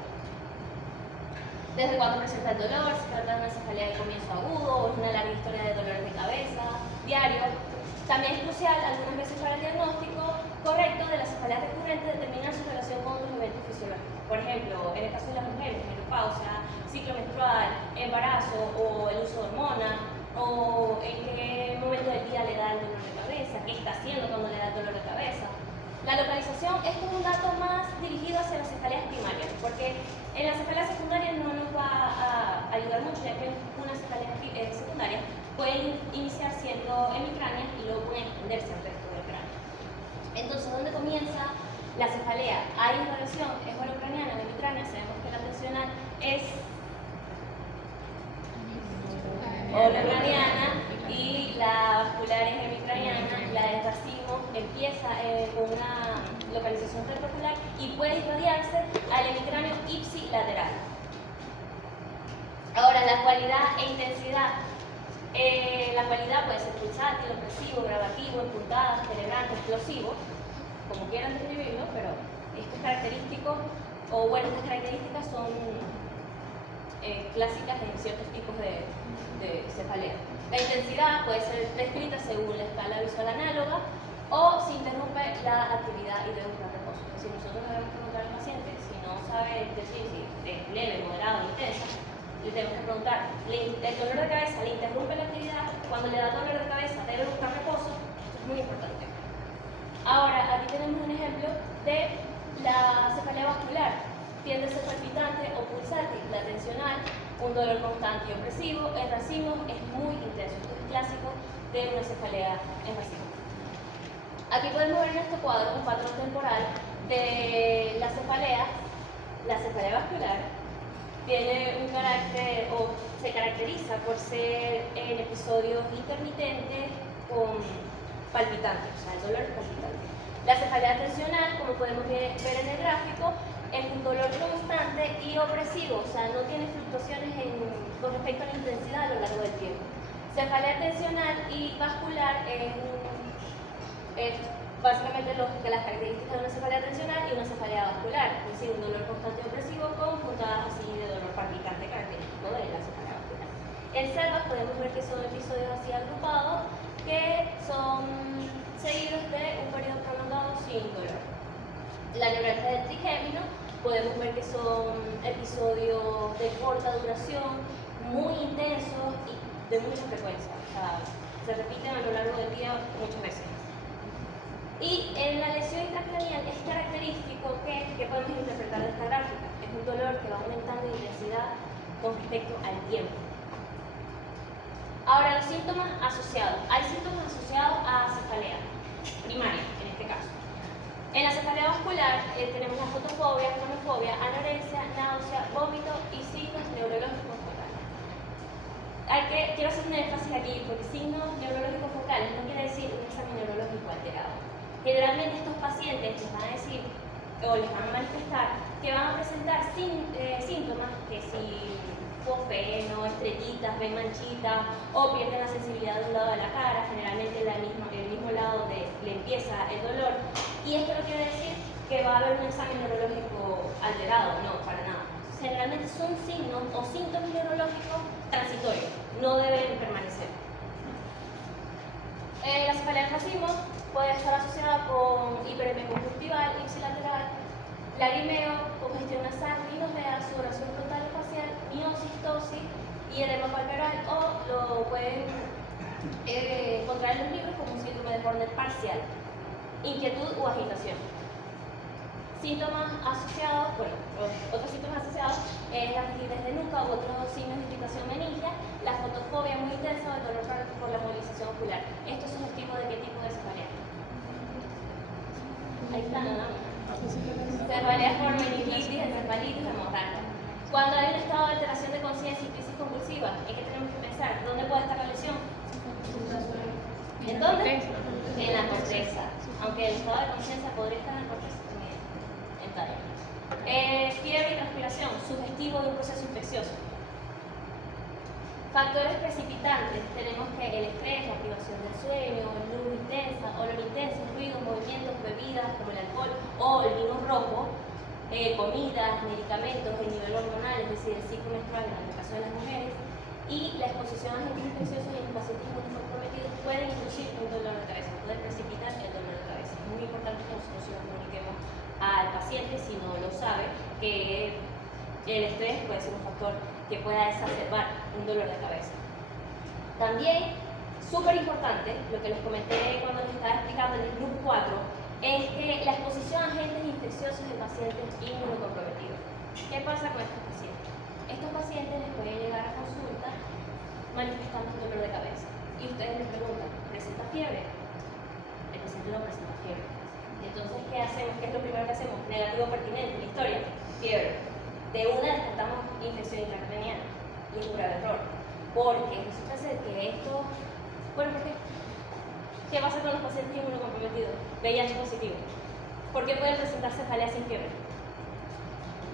Desde cuando presenta el dolor, se trata de una cefalea de comienzo agudo o es una larga historia de dolores de cabeza, diario. También es crucial, algunas veces para el diagnóstico correcto de la cefalea recurrente, determinar su relación con otros eventos fisiológicos. Por ejemplo, en el caso de las mujeres, menopausia, ciclo menstrual, embarazo o el uso de hormonas, o en qué momento del día le da el dolor de cabeza, qué está haciendo cuando le da el dolor de cabeza. La localización, esto es un dato más dirigido hacia las cefaleas primarias, porque en las cefaleas secundarias no nos va a ayudar mucho, ya que una cefalea secundaria puede iniciar siendo hemicránea y luego puede extenderse al resto del cráneo. Entonces, ¿dónde comienza la cefalea? Hay una relación, es holocraniana, la hemicránea, sabemos que la tensional es holocraniana y la vascular es hemicraniana. La del racimo empieza con una localización retrocular y puede irradiarse al hemicráneo ipsilateral. Ahora, la cualidad e intensidad. La cualidad puede ser pulsátil, opresivo, gravativo, en puntadas, celebrante, explosivo, como quieran describirlo, pero esto es característico, o bueno, estas características son clásicas en ciertos tipos de cefalea. La intensidad puede ser descrita según la escala visual análoga o si interrumpe la actividad y debe buscar reposo. Si nosotros debemos preguntar al paciente si no sabe decir si es leve, moderado o intensa, le tenemos que preguntar, ¿el dolor de cabeza le interrumpe la actividad? Cuando le da dolor de cabeza, ¿debe buscar reposo? Esto es muy importante. Ahora, aquí tenemos un ejemplo de la cefalea vascular. Tiende a ser palpitante o pulsátil, la tensional, un dolor constante y opresivo. El racimo es muy intenso, esto es clásico de una cefalea en racimo. Aquí podemos ver en este cuadro un patrón temporal de la cefalea vascular. Tiene un carácter, o se caracteriza por ser en episodios intermitentes con palpitantes, o sea, el dolor es palpitante. La cefalea tensional, como podemos ver en el gráfico, es un dolor constante y opresivo, o sea, no tiene fluctuaciones con respecto a la intensidad a lo largo del tiempo. Cefalea tensional y vascular es básicamente las características de una cefalea tensional y una cefalea vascular, es decir, un dolor constante y opresivo con puntadas así de dolor palpitante característico de la cefalea vascular. En selvas podemos ver que son episodios así agrupados que son seguidos de un periodo prolongado sin dolor. La neuralgia del trigémino, podemos ver que son episodios de corta duración, muy intensos y de mucha frecuencia, o sea, se repiten a lo largo del día muchas veces. Y en la lesión intracraneal es característico que podemos interpretar de esta gráfica. Es un dolor que va aumentando en intensidad con respecto al tiempo. Ahora, los síntomas asociados. Hay síntomas asociados a cefalea primaria, en este caso. En la cefalea vascular tenemos la fotofobia, cronofobia, anorexia, náusea, vómito y signos neurológicos focales. Quiero hacer un énfasis aquí porque signos neurológicos focales no quiere decir un examen neurológico alterado. Generalmente estos pacientes les van a decir o les van a manifestar que van a presentar síntomas que si fosfeno, estrellitas, ven manchitas o pierden la sensibilidad de un lado de la cara, generalmente el mismo lado le empieza el dolor. Y esto no quiere decir que va a haber un examen neurológico alterado, no, para nada. Generalmente son signos o síntomas neurológicos transitorios, no deben permanecer. decimos, puede estar asociada con hiperemia conjuntival, ipsilateral, lagrimeo, congestión nasal, rinorrea, sudoración frontal y facial, miosis, tosis y edema palpebral, o lo pueden encontrar en los libros como un síndrome de Horner parcial, inquietud o agitación. Síntomas asociados, bueno, otros síntomas asociados es la rigidez de nuca u otros signos de irritación meningia, la fotofobia muy intensa o el dolor por la movilización ocular. Esto es sugestivo de qué tipo de cefalea. Ahí está, ¿no? Cefalea por meningitis, encefalitis, hemorragia. Cuando hay un estado de alteración de conciencia y crisis convulsiva, ¿en qué tenemos que pensar? ¿Dónde puede estar la lesión? ¿En dónde? En la corteza. Aunque el estado de conciencia podría estar en la corteza. Fiebre y transpiración, sugestivo de un proceso infeccioso. Factores precipitantes, tenemos que el estrés, la privación del sueño, luz intensa, olor intenso, ruidos, movimientos, bebidas como el alcohol o el vino rojo, comidas, medicamentos, el nivel hormonal, es decir, el ciclo menstrual en el caso de las mujeres, y la exposición a agentes infecciosos en pacientes inmunocomprometidos pueden inducir un dolor de cabeza, puede precipitar el dolor de cabeza. Es muy importante que nosotros lo comuniquemos al paciente, si no lo sabe, que el estrés puede ser un factor que pueda exacerbar un dolor de cabeza. También, súper importante, lo que les comenté cuando les estaba explicando en el grupo 4, es que la exposición a agentes infecciosos en pacientes inmunocomprometidos. ¿Qué pasa con estos pacientes? Estos pacientes les pueden llegar a consulta manifestando un dolor de cabeza. Y ustedes les preguntan, ¿presenta fiebre? El paciente no presenta fiebre. Entonces, ¿qué hacemos? ¿Qué es lo primero que hacemos? Negativo pertinente, la historia, fiebre. De una descartamos infección intracraniana y es un grave error. Porque resulta ser que esto, bueno, ¿por qué? ¿Qué pasa con los pacientes inmunocomprometidos? VIH positivo. ¿Por qué pueden presentar cefalea sin fiebre?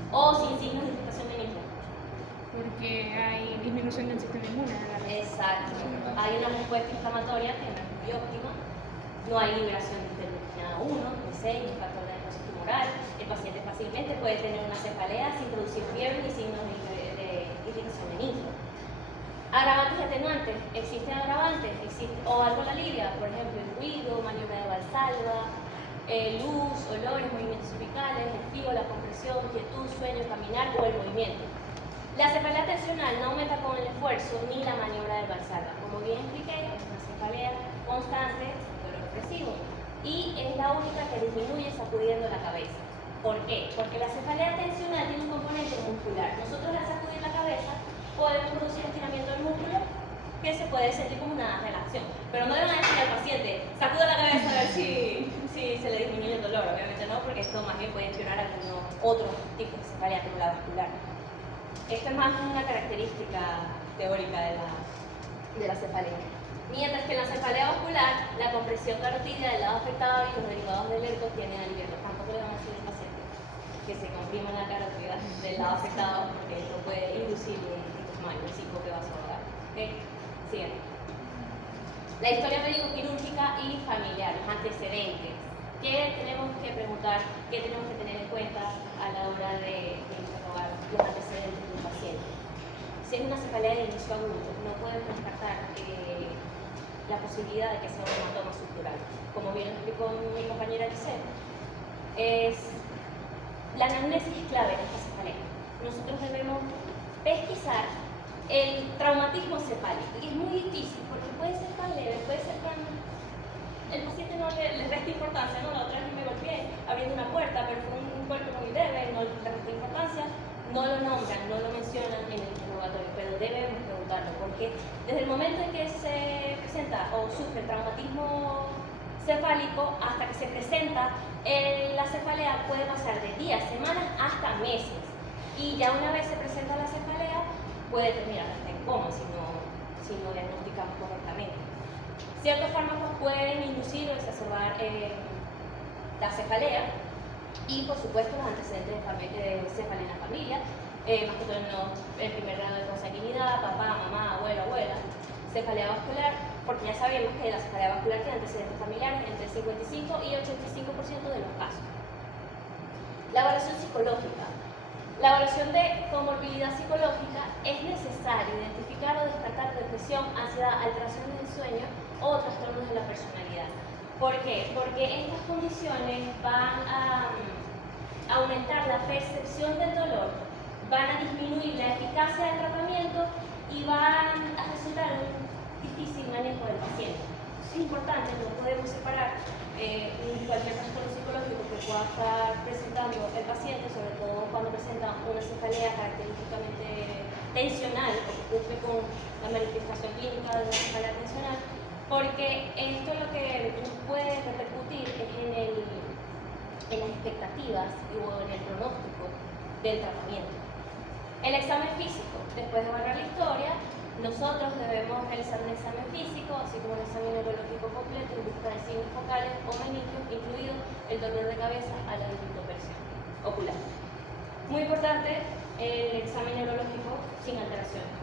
O sin signos de infectación meningia. Porque hay disminución del sistema inmune. Exacto. Hay una respuesta inflamatoria que no es muy óptima. No hay liberación de interleucina 1, de 6, de factor de necrosis tumoral. El paciente fácilmente puede tener una cefalea sin producir fiebre ni signos de irritación meningia. Agravantes y atenuantes. ¿Existen agravantes? O algo la alivia, por ejemplo, el ruido, maniobra de Valsalva, luz, olores, movimientos cervicales, el frío, la compresión, quietud, sueño, caminar o el movimiento. La cefalea tensional no aumenta con el esfuerzo ni la maniobra de Valsalva. Como bien expliqué, es una cefalea constante, dolor opresivo, y es la única que disminuye sacudiendo la cabeza. ¿Por qué? Porque la cefalea tensional tiene un componente muscular. Nosotros al sacudir la cabeza podemos producir estiramiento del músculo que se puede sentir como una relajación. Pero no le van a decir al paciente, sacuda la cabeza a ver si se le disminuye el dolor. Obviamente no, porque esto más bien puede empeorar algunos otros tipos de cefalea, como la vascular. Esto es más una característica teórica de la cefalea. Mientras que en la cefalea vascular, la compresión carotidia del lado afectado y los derivados del ERCO tienen alivio. Tampoco le van a decir al paciente que se comprima la carotidia del lado afectado, porque esto puede inducir un síncope vascular. ¿Okay? Sigue. La historia médico-quirúrgica y familiar, los antecedentes. ¿Qué tenemos que preguntar? ¿Qué tenemos que tener en cuenta a la hora de interrogar los antecedentes de un paciente? Si es una cefalea de inicio agudo, no podemos descartar la posibilidad de que sea un hematoma subdural. Como bien lo explicó mi compañera Giselle, la anamnesis es clave en esta cefalea. Nosotros debemos pesquisar el traumatismo cefálico, y es muy difícil porque puede ser tan leve, puede ser tan... El paciente no le resta importancia, ¿no? La otra vez me golpeé abriendo una puerta, pero fue un golpe muy leve, no le resta importancia, no lo nombran, no lo mencionan en el interrogatorio, pero debemos preguntarlo, porque desde el momento en que se presenta o sufre el traumatismo cefálico hasta que se presenta la cefalea puede pasar de días, semanas hasta meses, y ya una vez se presenta la cefalea puede terminar hasta en coma si no diagnosticamos correctamente. Ciertos fármacos pueden inducir o exacerbar la cefalea y, por supuesto, los antecedentes de cefalea en la familia, más que todo en el primer grado de consanguinidad, papá, mamá, abuelo, abuela, cefalea vascular, porque ya sabemos que la cefalea vascular tiene antecedentes familiares entre el 55 y 85% de los casos. La evaluación psicológica. La evaluación de comorbilidad psicológica es necesario identificar o descartar depresión, ansiedad, alteraciones del sueño o trastornos de la personalidad. ¿Por qué? Porque estas condiciones van a aumentar la percepción del dolor, van a disminuir la eficacia del tratamiento y van a resultar en un difícil manejo del paciente. Es importante, no podemos separar cualquier trastorno psicológico que pueda estar presentando el paciente, sobre todo cuando presenta una cefalea característicamente tensional o que cumple con la manifestación clínica de una cefalea tensional, porque esto lo que puede repercutir es en las expectativas o en el pronóstico del tratamiento. El examen físico, después de evaluar la historia, nosotros debemos realizar un examen físico, así como un examen neurológico completo en busca de signos focales o meningios, incluido el dolor de cabeza a la distorsión ocular. Muy importante, el examen neurológico sin alteraciones.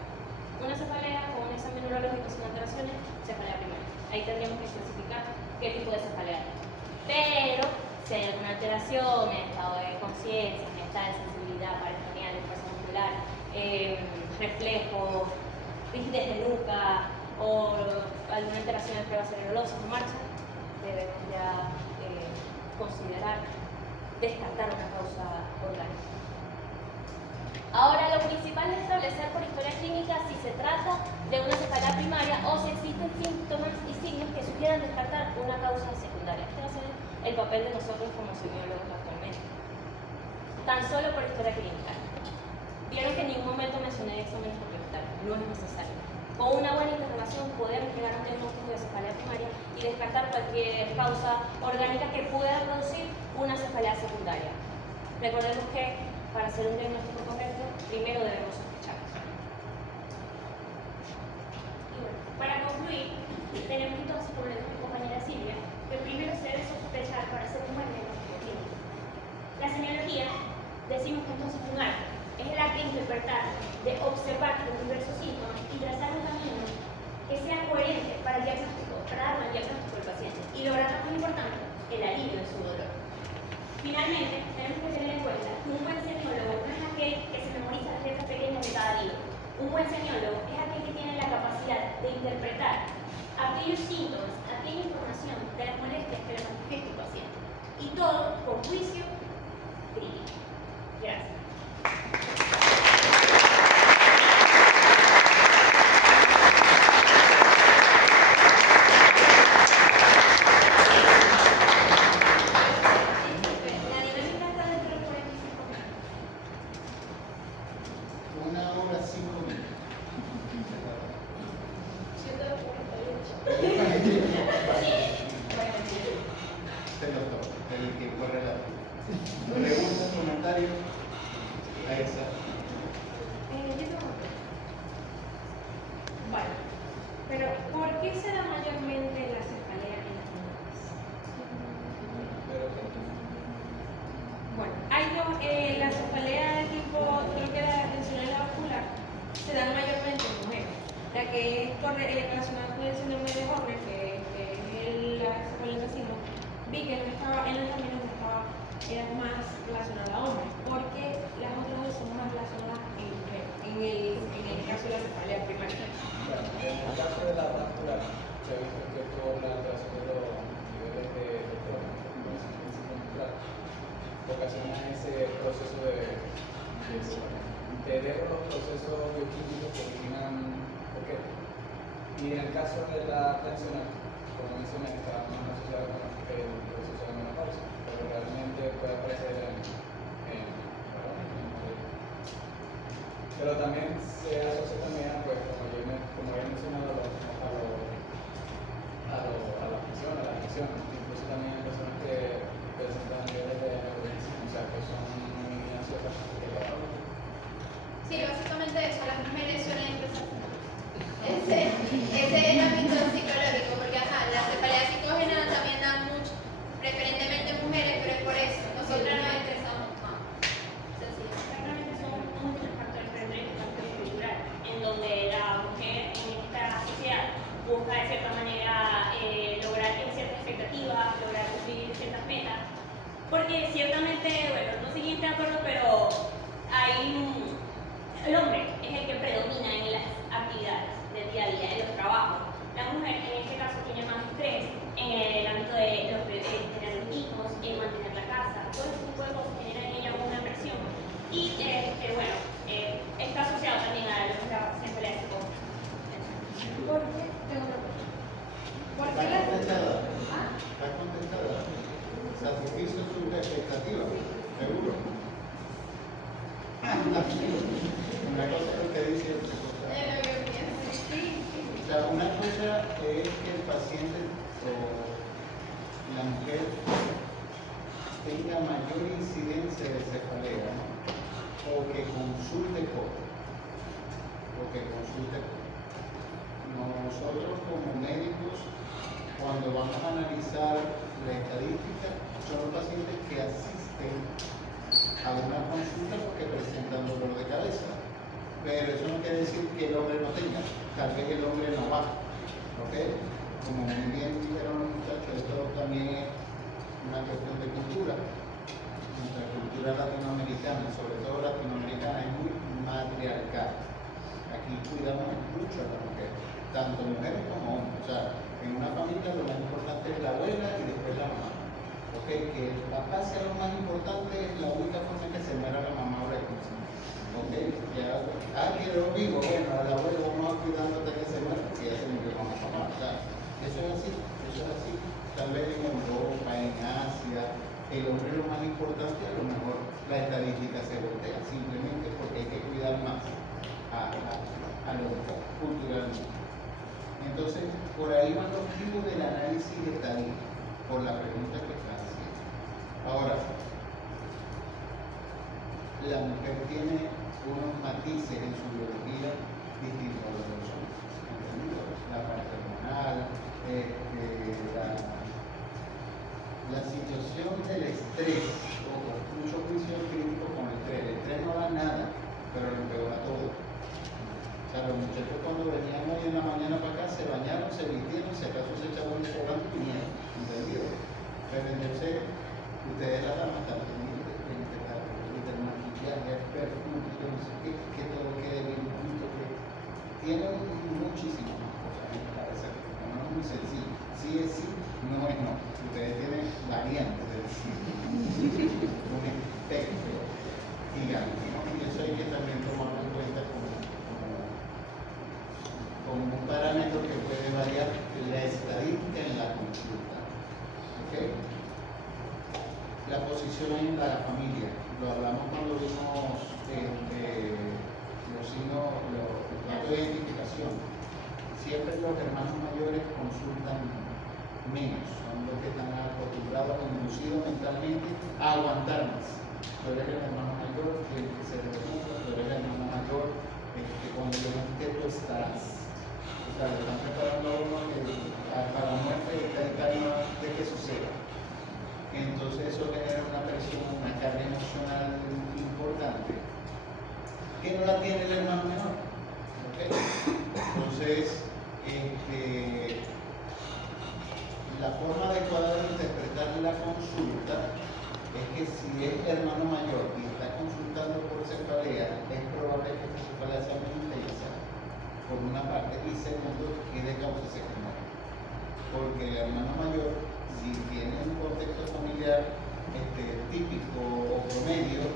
Una cefalea con un examen neurológico sin alteraciones, cefalea primaria. Ahí tendríamos que especificar qué tipo de cefalea es. Pero si hay alguna alteración en estado de conciencia, en estado de sensibilidad, paracranial, fuerza muscular, reflejo, rigidez de nuca o alguna alteración en pruebas cerebrosis o marcha, debemos ya considerar descartar una causa orgánica. Ahora, lo principal es establecer por historia clínica si se trata de una cefalea primaria o si existen síntomas y signos que sugieran descartar una causa secundaria. Este va a ser el papel de nosotros como semiólogos actualmente. Tan solo por historia clínica. Vieron que en ningún momento mencioné exámenes complementarios, no es necesario. Con una buena interrogación podemos llegar a un diagnóstico de cefalea primaria y descartar cualquier causa orgánica que pueda producir una cefalea secundaria. Recordemos que para hacer un diagnóstico correcto, primero debemos sospechar. Y bueno, para concluir, tenemos entonces, como le dijo mi compañera Silvia, que primero se debe sospechar para hacer un buen diagnóstico clínico. La semiología, decimos que entonces es un arte, es el arte de interpretar, de observar los diversos síntomas y trazar un camino que sea coherente para el diagnóstico, para dar un diagnóstico al paciente y lograr lo más importante, el alivio de su dolor. Finalmente, tenemos que tener en cuenta que un buen semiólogo no es aquel que se memoriza las letras pequeñas de cada libro. Un buen semiólogo es aquel que tiene la capacidad de interpretar aquellos síntomas, aquella información de las molestias que le manifiesta el paciente. Y todo con juicio crítico. Gracias. Pero, ¿por qué se da mayormente la cefalea en las mujeres? Bueno, hay la cefalea de tipo, creo que la tensional vascular, se dan mayormente en mujeres. La que es relacionada con el síndrome de Horner, que es la cefalea intestino, vi que en los caminos era más relacionada a hombres, porque las otras dos son más relacionadas en mujeres, en el caso de la cefalea primaria. Bueno, en el caso de la vascular, se ha visto que por la alteración de los niveles de muscular ocasiona ese proceso de los procesos bioquímicos que originan ¿qué? Y en el caso de la tensional, como mencioné, está más asociada con el proceso de menopausia, pero realmente puede aparecer pero también se asocia también, pues, como ya he mencionado, a la presión, a la adicción, incluso también hay personas que presentan niveles de neurosis, o sea, que son muy ansiosas. Sí, básicamente eso, las mujeres suelen empezar. Ese es el ámbito psicológico, porque la cefalea psicógena también da mucho, preferentemente en mujeres, pero es por eso, nosotras nos estresamos más. Sencillo. Exactamente, son muchos factores genéticos, factores culturales, en donde la mujer en esta sociedad busca de cierta manera lograr ciertas expectativas, lograr cumplir ciertas metas, porque ciertamente, bueno, no sé quién está de acuerdo, pero el hombre es el que predomina en las actividades del día a día, en los trabajos. La mujer en este caso tiene más estrés en el ámbito de Una cosa es lo que dice y otra cosa. Es lo que pienso. O sea, una cosa es que el paciente o la mujer tenga mayor incidencia de cefalea, ¿no? O que consulte poco. Nosotros como médicos, cuando vamos a analizar la estadística, son los pacientes que asisten a una consulta porque presentan dolor de cabeza. Pero eso no quiere decir que el hombre no tenga, tal vez el hombre no va. ¿Ok? Como muy bien dijeron los muchachos, esto también es una cuestión de cultura. Nuestra cultura latinoamericana, sobre todo latinoamericana, es muy matriarcal. Aquí cuidamos mucho a la mujer, tanto mujeres como hombres. O sea, en una familia lo más importante es la abuela y después la mamá. ¿Ok? Que el papá sea lo más importante es la única forma que se muera la mamá o la esposa. ¿Ok? Ya, que lo vivo, bueno, al abuelo vamos a cuidarlo hasta que se muera, porque ya se murió con la mamá. O sea, eso es así. Tal vez en Europa, en Asia, el hombre es lo más importante, a lo mejor la estadística se voltea, simplemente porque hay que cuidar más a lo culturalmente. Entonces, por ahí van los tipos del análisis estadístico, por la pregunta que está haciendo. Ahora, la mujer tiene unos matices en su biología distintos a los hombres. ¿Entendido? La parte hormonal, la situación del estrés, mucho juicio crítico con el estrés. El estrés no da nada, pero lo empeora todo. O sea, los muchachos cuando venían hoy en la mañana para acá se bañaron, se vistieron, si acaso se echaban un desodorante y vinieron. ¿Entendido? Pero entonces, ustedes las damas están pendientes del maquillaje, el perfume, no sé qué, que todo quede bien bonito, que tienen muchísimas más cosas en la cabeza, no es muy sencillo. Sí es sí, no es no. Ustedes tienen variantes del sí. Un espectro gigante, ¿no? Y eso hay que también tomarlo en cuenta como un parámetro que puede variar la estadística en la consulta. ¿Ok? La posición en la familia. Lo hablamos cuando vimos los signos, los datos de identificación. Siempre los hermanos mayores consultan menos, son los que están acostumbrados, inducidos mentalmente a aguantar más. Tú eres el hermano mayor, que se le pregunta, tú eres el hermano mayor, cuando yo ven que tú estás, o sea, le están preparando a uno para la muerte y está en calma de que suceda. Entonces eso genera una presión, una carga emocional importante, que no la tiene el hermano menor. ¿Okay? Entonces, la forma adecuada de interpretar la consulta es que si es hermano mayor y está consultando por cefalea, es probable que esta cefalea sea muy intensa, por una parte, y segundo, que de causa secundaria. Porque el hermano mayor, si tiene un contexto familiar típico o promedio,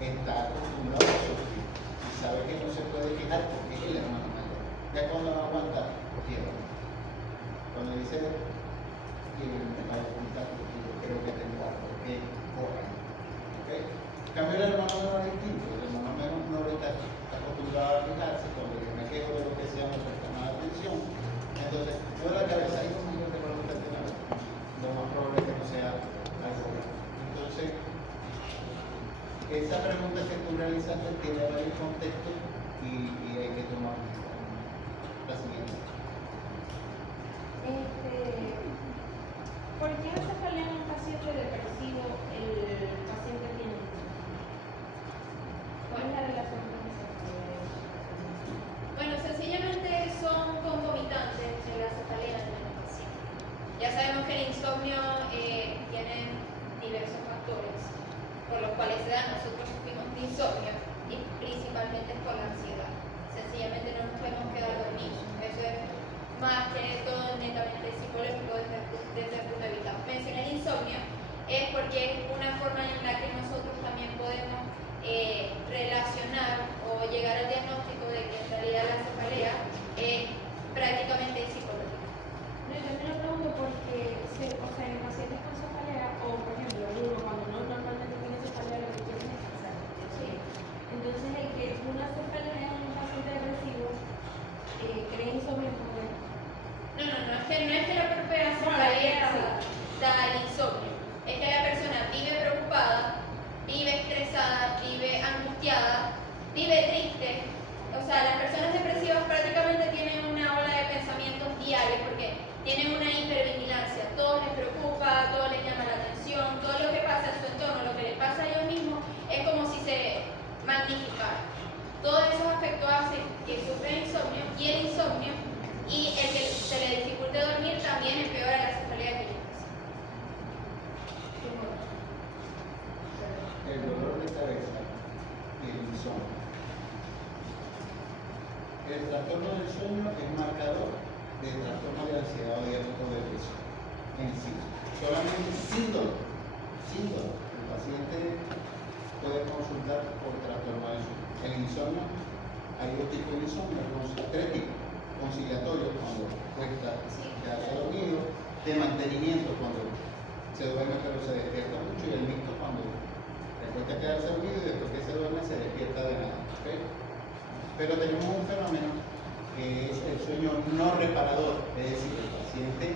está acostumbrado a sufrir y sabe que no se puede quejar porque es el hermano mayor. Ya cuando no aguanta, quiebra. Cuando dice me va a preguntar porque yo creo que tengo algo que corra. ¿Okay? En cambio, el hermano menor es distinto. El hermano menor está acostumbrado a quejarse. Cuando yo me quejo de lo que sea, me presta más atención. Entonces, yo la cabeza, ahí como yo te preguntaste nada, lo más probable es que no sea algo bueno. Entonces, esa pregunta que tú realizaste tiene varios contextos y hay que tomar la siguiente. ¿Por qué la cefalea en un paciente depresivo el paciente tiene? ¿Cuál es la relación con esa cefalea? Bueno, sencillamente son concomitantes de la cefalea en el paciente. Ya sabemos que el insomnio tiene diversos factores por los cuales se da. Nosotros sufrimos de insomnio y principalmente es por la ansiedad. Sencillamente no nos podemos quedar dormidos. Eso es más que todo netamente psicológico desde el punto de vista. Mencioné el insomnio es porque es una forma en la que nosotros también podemos relacionar o llegar al diagnóstico de que en realidad la cefalea es prácticamente psicológica. No, yo te lo pregunto porque, o sea, en pacientes con cefalea, o por ejemplo, uno cuando no normalmente tiene cefalea, lo que quiere es descansar. Sí. Entonces, da el insomnio. Es que la persona vive preocupada, vive estresada, vive angustiada, vive triste. O sea, las personas depresivas prácticamente tienen una ola de pensamientos diarios porque tienen una hipervigilancia. Todo les preocupa, todo les llama la atención, todo lo que pasa en su entorno, lo que les pasa a ellos mismos, es como si se magnificara. Todos esos aspectos hacen que sufren insomnio, y el insomnio y el que se le dificulte dormir también empeora la cefalea clínica. El dolor de cabeza y el insomnio. El trastorno del sueño es marcador del trastorno de ansiedad o depresión en sí. Solamente sin dolor. Sin dolor. El paciente puede consultar por trastorno del sueño. El insomnio, hay dos tipos de insomnio, tres tipos. Conciliatorio, cuando cuesta quedarse dormido, de mantenimiento, cuando se duerme pero se despierta mucho, y el mixto, cuando le cuesta quedarse dormido y después que se duerme se despierta de nada. ¿Okay? Pero tenemos un fenómeno que es el sueño no reparador, es decir, el paciente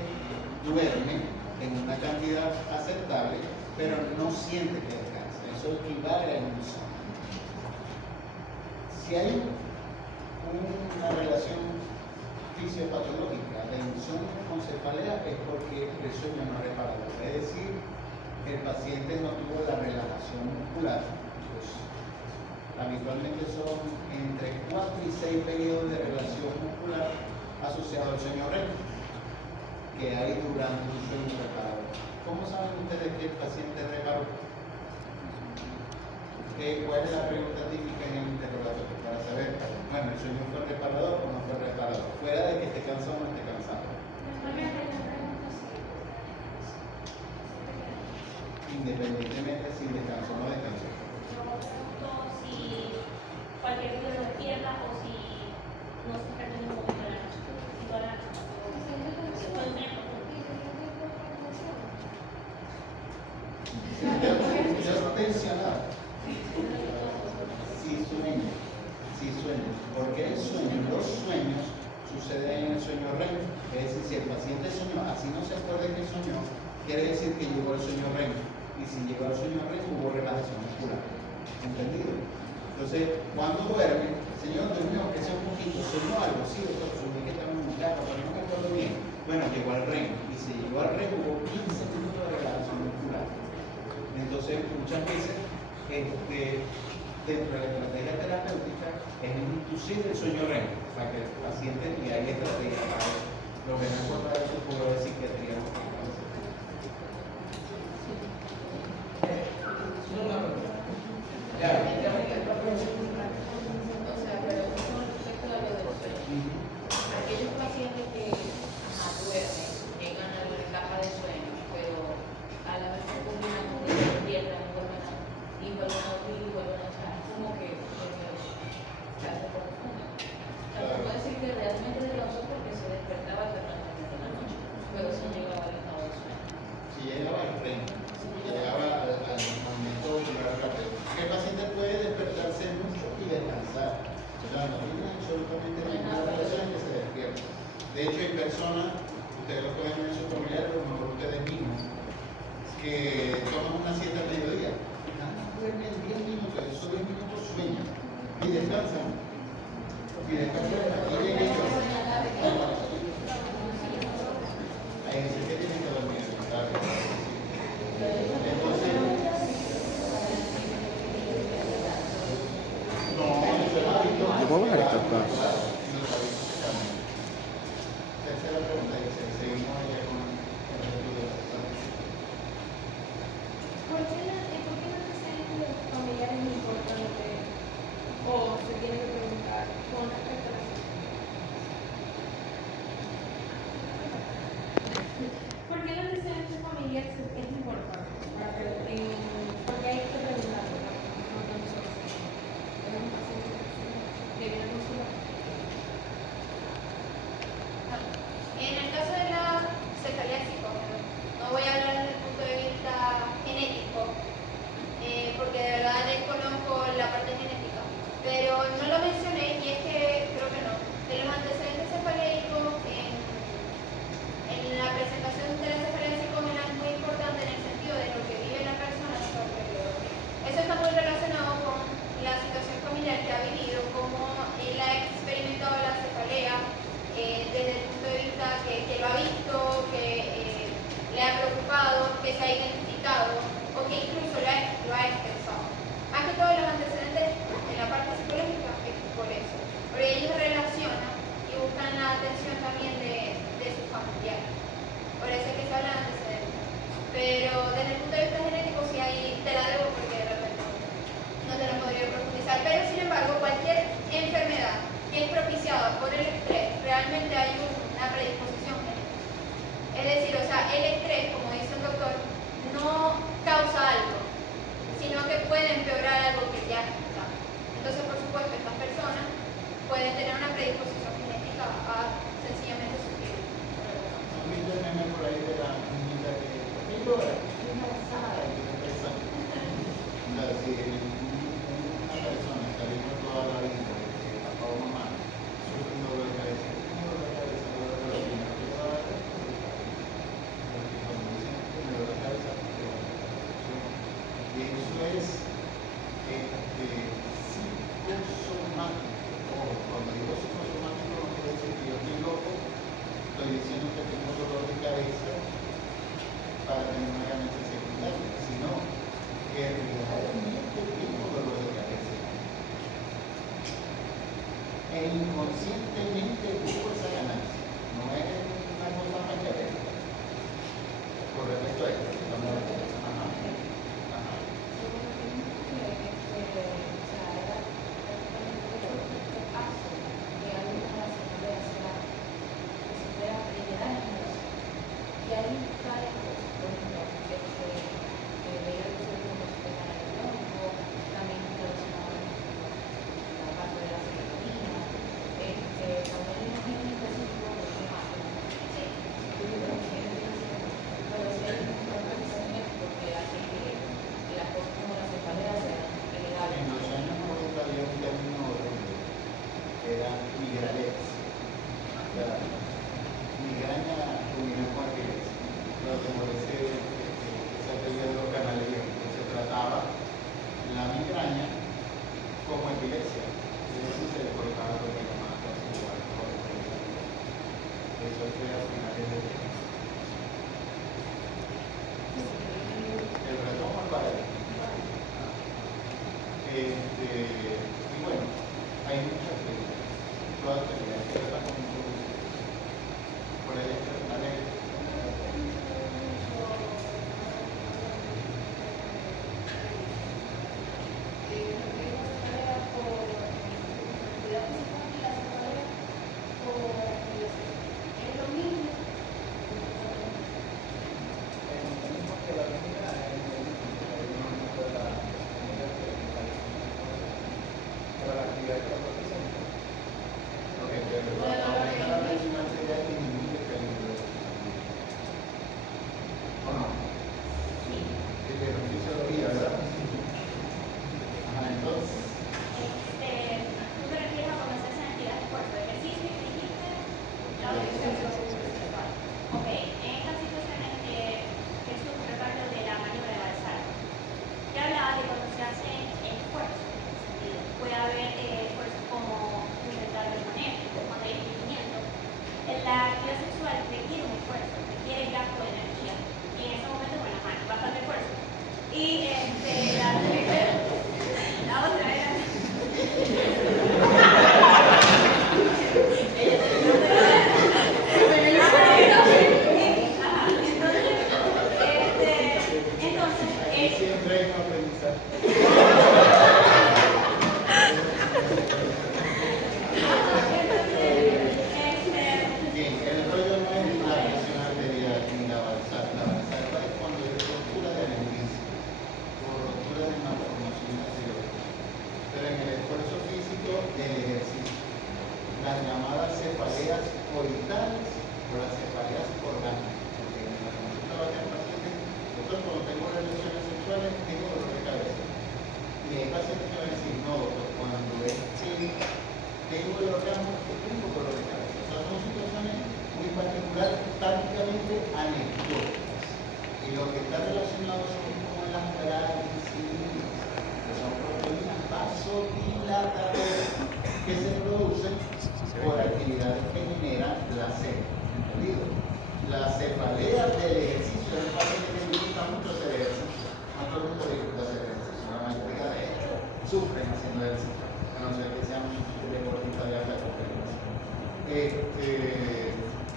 duerme en una cantidad aceptable, pero no siente que descansa. Eso equivale a un insomnio. Si hay una relación fisiopatológica de insomnio con cefalea, es porque el sueño no es reparador, es decir, el paciente no tuvo la relajación muscular. Pues, habitualmente son entre 4 y 6 periodos de relación muscular asociados al sueño REM que hay durante un sueño reparador. ¿Cómo saben ustedes que el paciente reparó? ¿Cuál es la pregunta típica en el interrogatorio? Para saber, bueno, ¿el sueño fue reparador o no fue reparador? Fuera de que esté cansado o no esté cansado. Independientemente si descansó o no descansó. Si cualquier día lo despierta o si no se despertó en ningún momento de la noche. Si toda la noche. Yo tensionado. Sí sueño. Porque los sueños suceden en el sueño REM. Es decir, si el paciente soñó, así no se acuerda que soñó, quiere decir que llegó al sueño REM. Y si llegó al sueño REM, hubo relajación muscular. ¿Entendido? Entonces, cuando duerme, el señor durmió, que sea un poquito, soñó algo, sí, doctor, soñé que estaba en un carro, pero no me acuerdo bien. Bueno, llegó al REM. Y si llegó al REM, hubo 15 minutos de relajación muscular. Entonces, muchas veces, dentro de la estrategia terapéutica, es inducir el sueño REM para que el paciente, y hay estrategias para eso. Lo que no es por eso, puedo decir que psiquiatría. Aquellos pacientes que duermen, llegan a la etapa de sueño, pero a la vez se combinan con que se despiertan y vuelven a dormir y vuelven a echar, como que se hace profundo. O sea, puedo decir que realmente de los otros porque se despertaba alternamente en la noche, pero sí llegaba al estado de sueño. Si llegaba al REM, llegaba al momento rápido. Que el paciente puede despertarse mucho y descansar. O sea, no tiene absolutamente ninguna relación que se despierte. De hecho, hay personas, ustedes lo pueden ver en sus familiares, o mejor ustedes mismos, que toman una siesta al mediodía. Duermen 10 minutos, esos 10 minutos sueñan y descansan. Y descansan. Aquí viene ellos. Hay gente que tiene que dormir, ¿sabes? Entonces, no, eso es hábito. ¿Cómo va esto? Tercera pregunta, dice, seguimos allá con el estudio. ¿Por qué el antecedente de los familiares es importante o se tiene que preguntar con respecto a la sea, el estrés, como dice el doctor, no causa algo, sino que puede empeorar algo que ya está. Entonces, por supuesto, estas personas pueden tener una predisposición genética a sencillamente sufrir. ¿Han visto el meme por ahí de la niñita que llora? Estoy embarazada y se expresa? O sea, si una persona está viendo toda la vida que papá o mamá sufre un dolor de cabeza, dolor de cabeza, dolor de cabeza, porque cuando dicen dolor de cabeza, y eso es psicosomático. Ojo, cuando digo psicosomático no quiere decir que yo estoy loco, estoy diciendo que tengo dolor de cabeza para tener una ganancia secundaria, sino que realmente tengo dolor de cabeza. E inconscientemente busco esa ganancia. No es una cosa maquiavélica. Con respecto a esto, estamos de acuerdo. Ajá. Y ahí varias cosas, por ejemplo, veía que se ve como sistema neurológico, también relacionado con la parte de la serotonina, también hay unos genes específicos que son ácidos. Pero sí hay unos problemas genéticos que hacen que las cosas como la cefalea sean heredables. En los años 90 había un término horrible, que era migralepsia. Migraña combinada con epilepsia. Lo que parece esa teoría de los canales, se trataba la migraña como epilepsia. Y eso se le colocaba lo que llamaba igual. Eso fue a finales de el retorno al baile. Y bueno, hay muchas teorías. Todas teorías que tratan con por el hecho de la ley.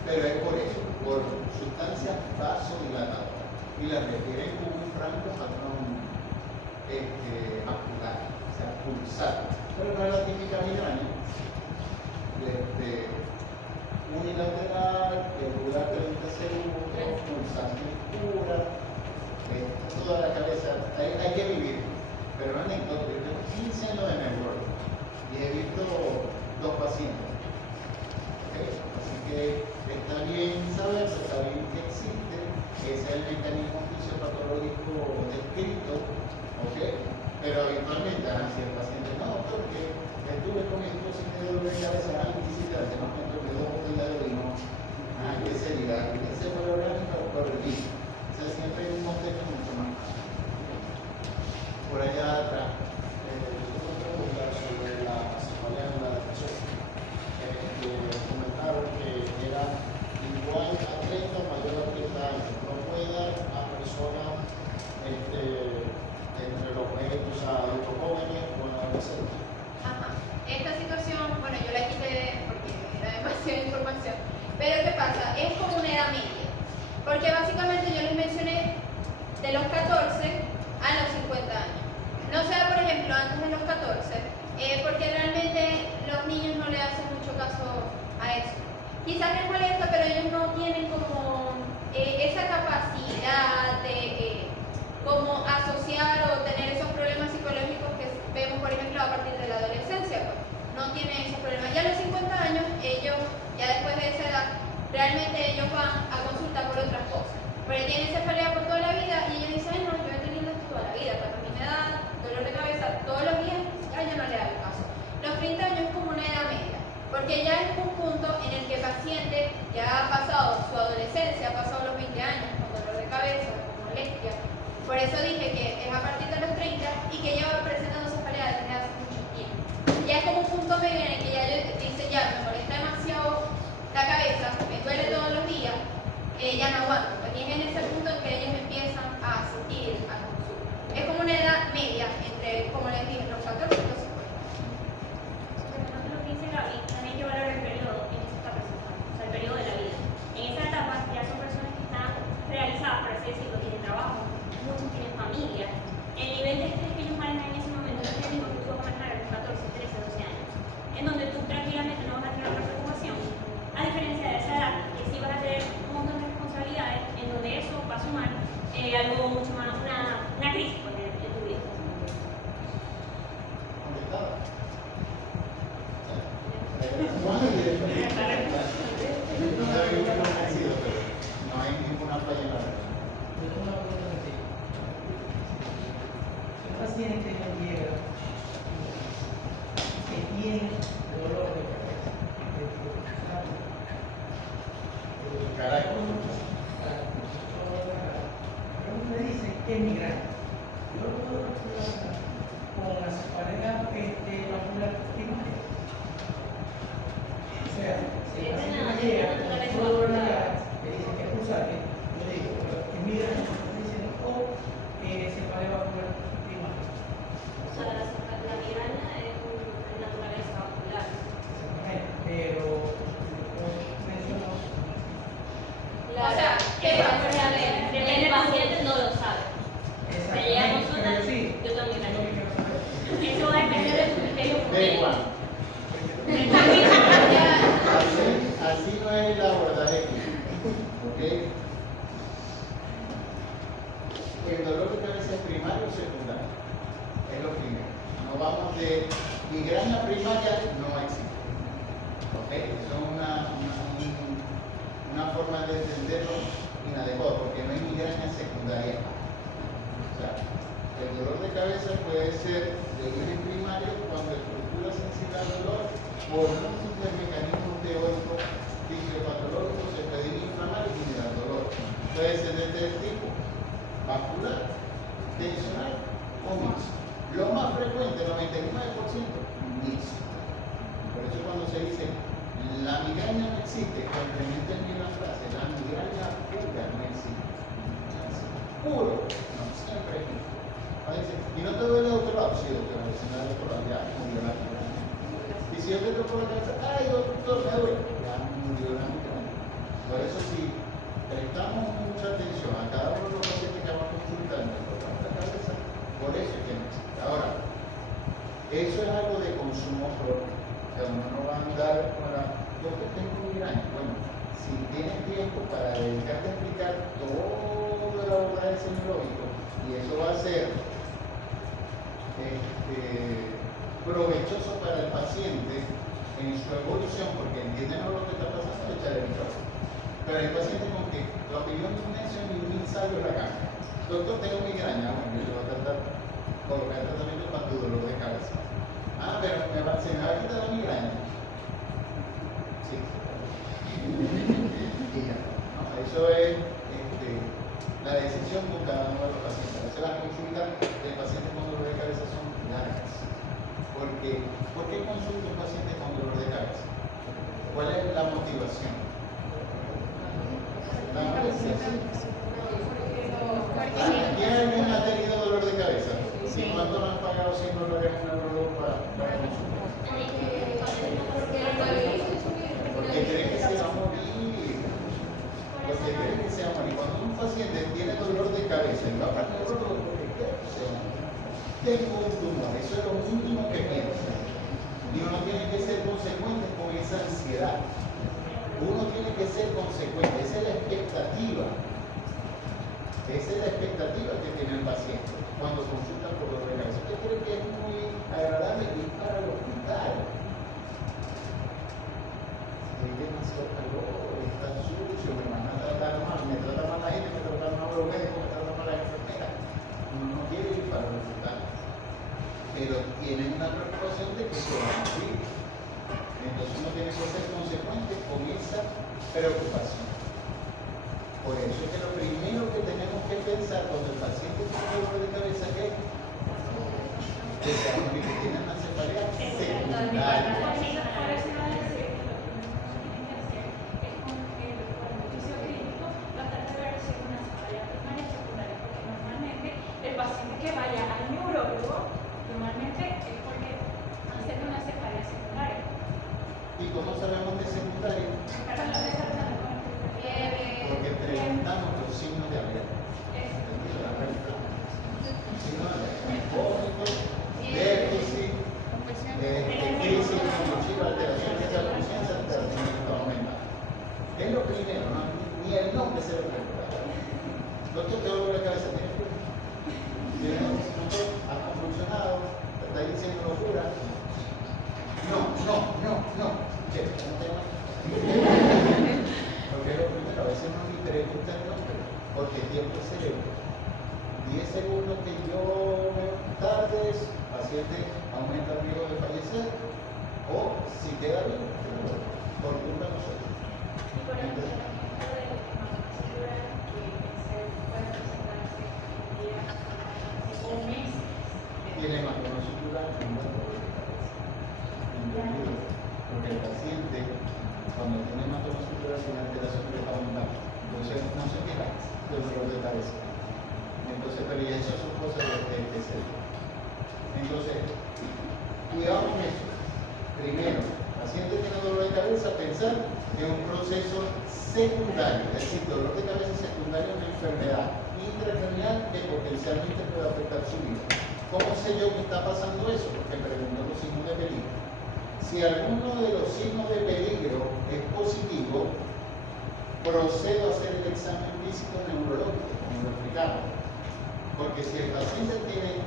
Pero es por eso, por sustancias vasodilatadoras. Y las refieren como un franco patrón acular, o sea, pulsar. Pero no es la típica migraña unilateral, que dura 30 segundos, pulsar. hay que vivir. Pero una anécdota, yo tengo 15 años de network y he visto 2 pacientes. ¿Okay? Así que está bien saber, está bien que existe, ese es el mecanismo fisiopatológico descrito, ¿okay? Pero habitualmente, si el paciente no, porque estuve con mi esposa y me dio dolor de cabeza, visitante, no me tomé 2 botellas de vino, ¿qué sería? Ese fue el orgánico por el vino. O sea, siempre hay un contexto mucho más. Por allá atrás. Yo tengo una pregunta sobre la cefalea de la depresión. Comentaron que era igual a 30 o mayor a 30 años. No puede dar a personas entre los médicos, adultos jóvenes o adolescentes. Ajá. Esta situación, bueno, yo la quité porque era demasiada información. Pero ¿qué pasa? Es como una edad media. Porque básicamente yo les mencioné de los 14 a los 50 años. No sea, por ejemplo, antes de los 14, porque realmente los niños no le hacen mucho caso a eso. Quizás les molesta, pero ellos no tienen como esa capacidad de como asociar o tener esos problemas psicológicos que vemos, por ejemplo, a partir de la adolescencia. Pues, no tienen esos problemas. Ya a los 50 años, ellos, ya después de esa edad, realmente ellos van a consulta por otras cosas. Porque tienen cefalea por toda la vida y ellos dicen, no, yo he tenido esto toda la vida, cuando a mí me da dolor de cabeza todos los días, ya yo no le hago caso. Los 30 años es como una edad media, porque ya es un punto en el que el paciente ya ha pasado su adolescencia, ha pasado los 20 años con dolor de cabeza, con molestia. Por eso dije que es a partir de los 30 y que ya va presentando cefalea desde hace mucho tiempo. Ya es como un punto medio en el que ya dice, ya me molesta demasiado la cabeza, me duele todos los días, ya no aguanto. Pues y es en ese punto en que ellos empiezan a sentir a consulta. Es como una edad media entre, como les dije, los 14 y los 50. Lo que dice Gaby, también hay que valorar el periodo en que se está presentando, o sea, el periodo de la vida. En esa etapa ya son personas que están realizadas, por así decirlo, tienen trabajo, muchos tienen familia. El nivel de estrés que ellos manejan en ese momento no es el mismo que tú vas a manejar a los 14, 13, 12 años, en donde tú tranquilamente no vas a tener otra preocupación, a diferencia de esa edad, que sí vas a tener un montón de responsabilidades, en donde eso va a sumar algo mucho más, una crisis pues, en tu vida. ¿Conectada? No sé bien convencido, pero no hay ninguna falla en la red. Yo tengo una pregunta sencilla. Si un paciente no llega que tiene dolor de cabeza, Caray. pero me dice que es migraña. Yo lo puedo relacionar con la cefalea vascular primaria. O sea, si el paciente me llega con un dolor de cabeza, me dice que es pulsante, yo le digo, es migraña, me dicen, o cefalea vascular primaria. O sea, la migraña es una naturaleza vascular. Exactamente, pero mencionó. O sea, ¿qué pasa? El paciente no lo sabe. Me llega a consulta, Pero sí, yo tengo es lo migraña. que quiero saber. Eso va a depender de tu criterio Da médico. igual. Así no es el abordaje clínico, ¿ok? El dolor de cabeza es primario o secundario, es lo primero. No vamos de migraña primaria, no existe, ¿ok? Eso es una forma de entenderlo inadecuada, porque no hay migraña secundaria. O sea, el dolor de cabeza puede ser de origen primario cuando estructura sensible al dolor por múltiples mecanismos teóricos fisiopatológicos se pueden inflamar y generar dolor. Puede ser de tres tipos: vascular, tensional o mixto. Lo más frecuente, 99%, mixto. Por eso cuando se dice la migraña no existe, complementen bien la frase, la migraña pura no existe. Puro, no siempre existe. ¿Y no te duele el otro lado? Sí, doctor, si no el otro lado, ya murió la migraña. Y si yo te toco la cabeza, ay, doctor, me duele, ya murió la migraña. Por eso sí, prestamos mucha atención a cada uno de los pacientes que vamos consultando, tocamos la cabeza, por eso es que no existe. Ahora, eso es algo de consumo propio. O sea, uno no va a andar para, doctor, tengo migraña. Bueno, si tienes tiempo para dedicarte a explicar todo el abordaje semiológico, y eso va a ser provechoso para el paciente en su evolución, porque entiende lo que está pasando, echar el micrófono. Pero el paciente con que la opinión de un necio ni un ensayo la cambia. Doctor, tengo migraña, bueno, yo le voy a tratar colocar el tratamiento para tu dolor de cabeza. Ah, pero se me va a quitar la migraña. Sí. Y ya. No, eso es la decisión con cada uno de los pacientes. A veces las consultas del paciente con dolor de cabeza son largas. ¿Por qué consulta un paciente con dolor de cabeza? ¿Cuál es la motivación? La molestia. ¿Quién alguien ha tenido dolor de cabeza? ¿Y cuánto no han pagado $100 en un neurólogo para consulta? Porque creen que se va a morir. Porque creen que se va a morir. Cuando un paciente tiene dolor de cabeza y va para el neurólogo, porque cree que se va a morir. Tengo un tumor, eso es lo mínimo que piensa. Y uno tiene que ser consecuente con esa ansiedad. Uno tiene que ser consecuente, esa es la expectativa. Esa es la expectativa que tiene el paciente cuando consulta por dolor de cabeza. Usted cree que es muy agradable ir para el hospital. Hay demasiado calor, está sucio, me van a tratar mal, me trata mal la gente, me trata mal los médicos, me trata mal la enfermera. Uno no quiere ir para el hospital. Pero tienen una preocupación de que se van a morir. Entonces uno tiene que ser consecuente con esa preocupación. Por eso es que lo primero que tenemos que pensar cuando el paciente tiene dolor de cabeza es que se va a morir, que tiene una cefalea secundaria. El paciente que vaya al neurólogo normalmente es porque hace una cefalea secundaria. ¿Y cómo sabemos que es secundario? Porque presentamos los signos de alerta. Signos de vómito, déficit, crisis convulsiva, alteraciones de la conciencia, alteraciones mental. Es lo primero, ¿no? Ni el nombre se lo recuerda. Doctor, ¿qué dolor de cabeza tiene? ¿Has convulsionado? ¿Te está diciendo locura? No. ¿Qué? ¿Cómo te llamas? Porque lo primero, a veces no ni pregunta el nombre, porque tiempo el cerebro. 10 segundos que yo me tardes, paciente aumenta el riesgo de fallecer, o si queda vivo, por culpa de nosotros. Y por ejemplo, el ejemplo de hematomascular que se puede presentarse en días o meses. Tiene hematomascular en un dolor de cabeza. Porque el paciente, cuando tiene hematomascular, tiene alteración de estado mental. Entonces, no se queja del dolor de cabeza. Entonces, pero y eso son cosas que se ven. Entonces, cuidado con eso. Primero, el paciente tiene dolor de cabeza, pensar en un proceso secundario, es decir, dolor de cabeza secundario a una enfermedad intracranial que potencialmente puede afectar su vida. ¿Cómo sé yo que está pasando eso? Porque pregunto los signos de peligro. Si alguno de los signos de peligro es positivo, procedo a hacer el examen físico neurológico, como lo explicamos. Porque si el paciente tiene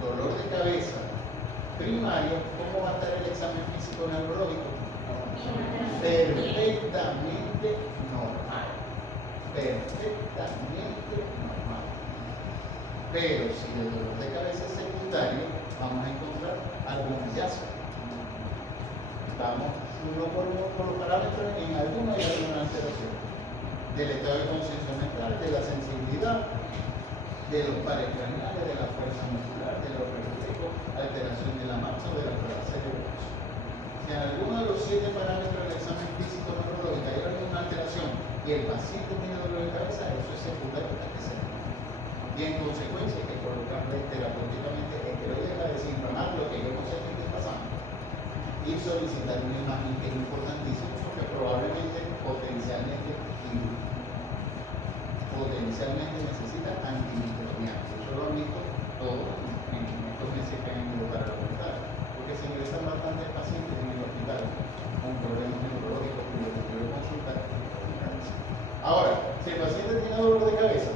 dolor de cabeza primario, ¿cómo va a estar el examen físico neurológico? Perfectamente normal. Perfectamente normal. Pero si el dolor de cabeza es secundario, vamos a encontrar algún hallazgo. Vamos uno por uno por los parámetros, en alguno hay alguna alteración del estado de conciencia mental, de la sensibilidad, de los pares craneales, de la fuerza muscular, de los reflejos, alteración de la marcha o de la fuerza cerebral. Si en alguno de los 7 parámetros del examen físico neurológico hay alguna alteración y el paciente tiene dolor de cabeza, eso es secundario hasta que se muera. Y en consecuencia hay que colocarle terapéuticamente esteroides para desinflamar lo que yo no sé qué está pasando. Y solicitar una imagen que es importantísimo porque probablemente potencialmente necesita antimicrobianos. Eso lo han visto todos en estos meses que han ido para el hospital, porque se ingresan bastantes pacientes en el hospital con problemas neurológicos que yo quiero consultar. Ahora, si el paciente tiene dolor de cabeza,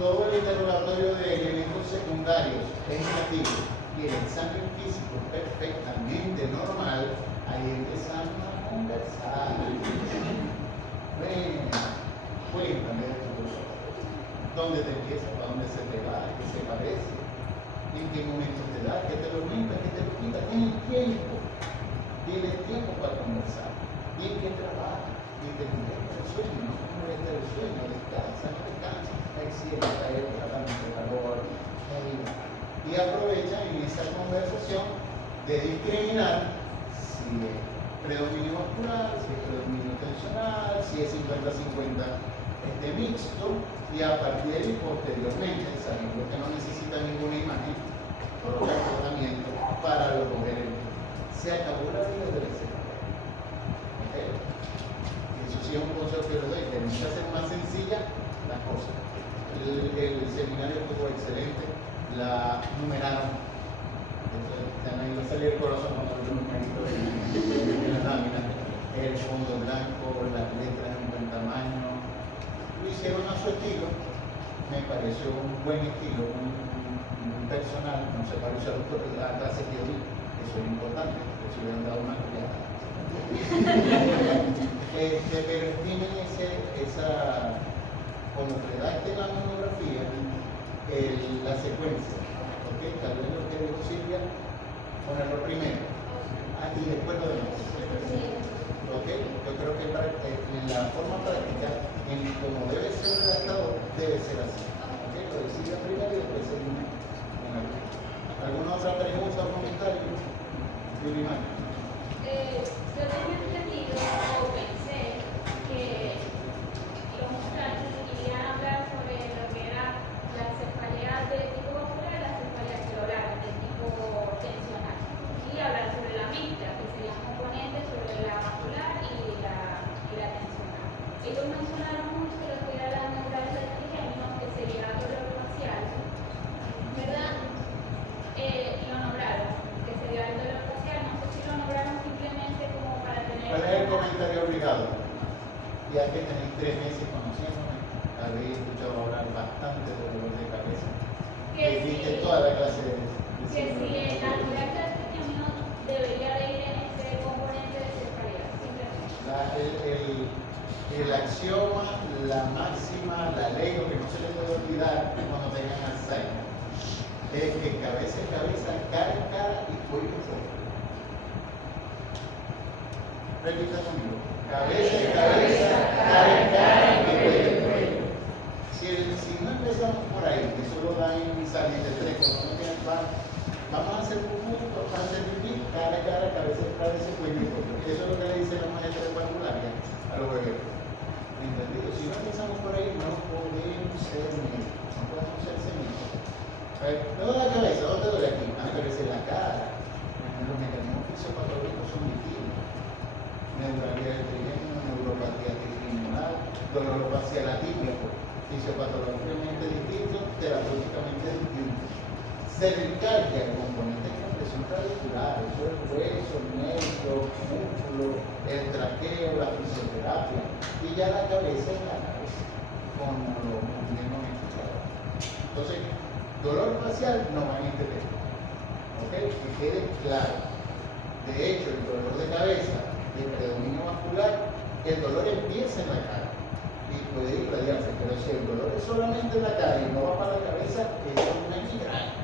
todo el interrogatorio de elementos secundarios es negativo y el examen físico perfectamente normal, ahí empezamos a conversar. Bueno, cuéntame de tu cosa. ¿Dónde te empieza? ¿Para dónde se te va? ¿Qué se parece? ¿En qué momento te da? ¿Qué te lo aumenta? ¿Qué te lo quita? Tienes tiempo para conversar. ¿Y en qué trabaja? ¿Y te molesta el sueño? ¿No te molesta el sueño? ¿Descansa? ¿No descansa? Excelente, hay el tratamiento de calor. Y aprovecha en esa conversación de discriminar si es predominio muscular, si es predominio tensional, si es 50-50 mixto, y a partir de ahí posteriormente, sabiendo que no necesita ninguna imagen, coloca el tratamiento para los mujeres. Se acabó la vida de la secundaria. ¿Okay? Eso sí es un consejo que les doy, tenemos que hacer más sencilla las cosas. El seminario estuvo excelente, la numeraron. Ya no iba a salir el corazón cuando los numeritos en la lámina. El fondo blanco, las letras en buen tamaño. Lo hicieron a su estilo, me pareció un buen estilo, un personal, no se pareció a la clase que yo vi, eso es importante, que se hubieran dado una cuidada. Pero tienen esa, cuando redacten la monografía, la secuencia, ¿ok? Tal vez lo que dijo Silvia, ponerlo primero, y después lo demás. ¿Ok? Yo creo que en la forma práctica, en como debe ser redactado, debe ser así. ¿Ok? Lo decide primero y después seguimos con algo. ¿Alguna otra pregunta o comentario? Yuri Mari. Yo tenía entendido o pensé que los muchachos irían a hablar sobre lo que era la cefalea de tipo vascular y la cefalea celular de tipo tensional. Y hablar sobre la mixta, que serían componentes sobre la vascular y la tensional. Ellos mencionaron mucho lo que era la neuralgia de trigémino, que sería dolor facial, ¿verdad? Lo nombraron, que sería el dolor facial. No sé si lo nombraron simplemente como para tener... ¿Cuál es el comentario obligado? Ya que tenéis 3 meses conociéndome, habéis escuchado hablar bastante de dolor de cabeza. Que viste toda la clase de que si la neuralgia de trigémino debería de ir en este componente de cefalea, simplemente. El axioma, la máxima, la ley, lo que no se le puede olvidar cuando tengan Alzheimer, es que cabeza es cabeza, cara es cara y cuello es cuello. Repita conmigo. Cabeza es cabeza, cara es cara y cuello es cuello. Si no empezamos por ahí, que solo da en salir de 3, cuando no tienen pan, vamos a hacer pupú, vamos a hacer pipí, cara es cara, cabeza es cabeza, cuello es cuello. Eso es lo que le dicen los maestros de parvularia a los bebés. ¿Entendido? Si no empezamos por ahí, no podemos ser médicos, no podemos ser médicos. Me duele la cabeza, ¿dónde duele aquí? Pero es en la cara. Los mecanismos fisiopatológicos son distintos. Neuralgia de trigémino, neuropatía trigeminal, dolor facial atípico, fisiopatológicamente distinto, terapéuticamente distinto. Cervicalgia, el componente de compresión clavicular, eso es hueso, nervio, músculo, el traqueo, la fisioterapia, y ya la cabeza es la cabeza, como lo hemos explicado. Entonces, dolor facial no va en este tema, ¿ok? Que quede claro. De hecho, el dolor de cabeza, el predominio vascular, el dolor empieza en la cara y puede irradiarse, pero si el dolor es solamente en la cara y no va para la cabeza, eso es una migraña.